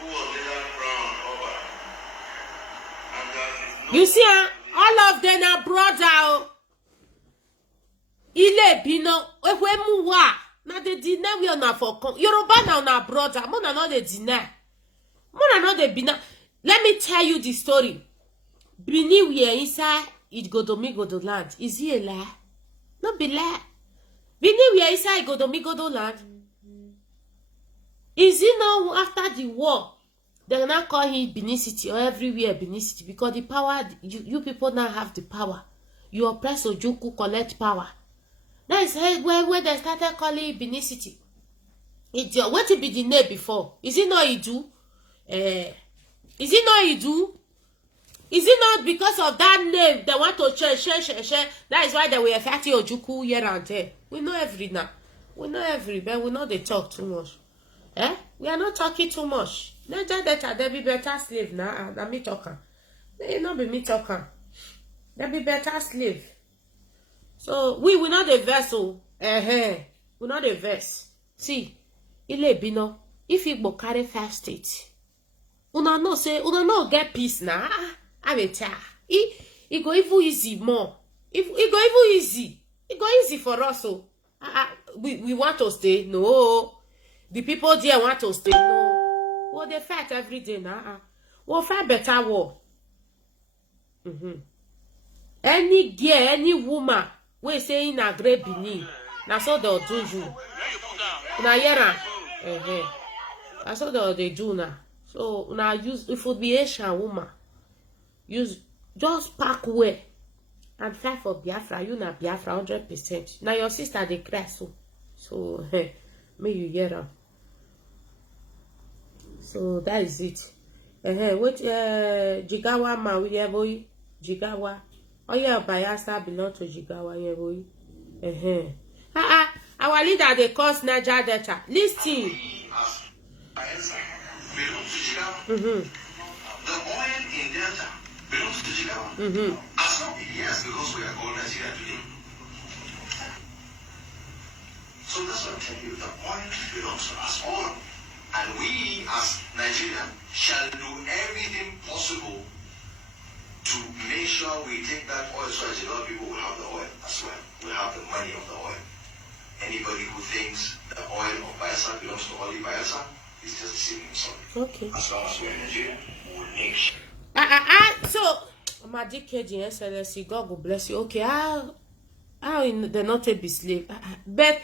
who was later crowned Oba. And that is no You see, all of them are brother. Ile-Ibino, Ewemuwa. Now they deny we are not for Yoruba now na brother. Mona not they deny. Mona not they bina. Let me tell you the story. Bini we are inside Igodomigodo land. Is he a lie? Not be lie. Bini we are inside Igodomigodo land. Is he now after the war? They now call him Benin City or everywhere Benin City because the power, you people now have the power. You oppress Ojuku, collect power. That is where they started calling Benin City. What to be the name before? Is it not Idu? Is it not Idu? Is it not because of that name they want to change? That is why they were fighting Ojuku here and there. We know every now. We know every, but we know they talk too much. We are not talking too much. Not just that they be better slave now. Nah, me talking. They not be me talking. They be better slave. So we not a vessel. We not a vessel. See, Ile-Ibino, if you go carry 5 states, una no say, una no get peace now. I will tell. It go even easy more. It go even easy. It go easy for us. So we want to stay. No. The people there want to stay. No. Well, they fight every day now. We'll fight better war. Any girl, any woman, we say in a great Benin. Now so they'll do you. Now yera. That's what they do now. So now use if it be Asian woman. Use just pack away and fly for Biafra. You na Biafra 100%. Now your sister they cry so may you hear her. So that is it. What Jigawa man we have boy Jigawa. Oh yeah, Bayelsa belong to Jigawa yeah boy. Our leader they cause Niger Delta. Listen. The oil in Delta belongs to Jigawa. As long yes, because we are called Nigeria today. So that's what I'm telling you. The oil belongs to us all. And we as Nigeria shall do everything possible to make sure we take that oil so as a lot of people will have the oil as well. We'll have the money of the oil. Anybody who thinks the oil of Bayelsa belongs to only Bayelsa is just deceiving himself. Okay. As long as we're in Nigeria, we'll make sure. So my DKG SLC, God will bless you. Okay, how they not be slave? But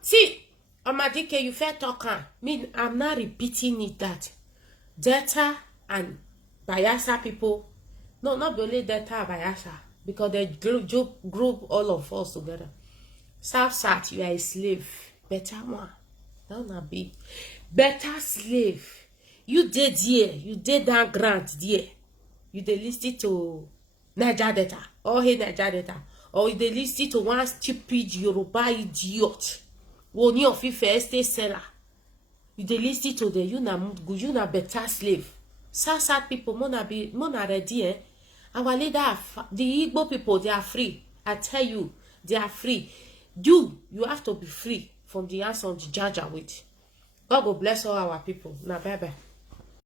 see, my DK, you fair talker. I'm not repeating it that Delta and Bayelsa people, no, not only Delta and Bayelsa, because they group all of us together. South, you are a slave. Better one. That not be better slave. You did here. You did that grant there. You dey listen to Niger Delta or hey Niger Delta, or you dey listen to one stupid Yoruba idiot. One of Ife estate seller. You dey listen to the you na better slave. Sad people mona ready. Our leader, the Igbo people, they are free. I tell you, they are free. You have to be free from the hands of the judge with. God will bless all our people. Now bye bye.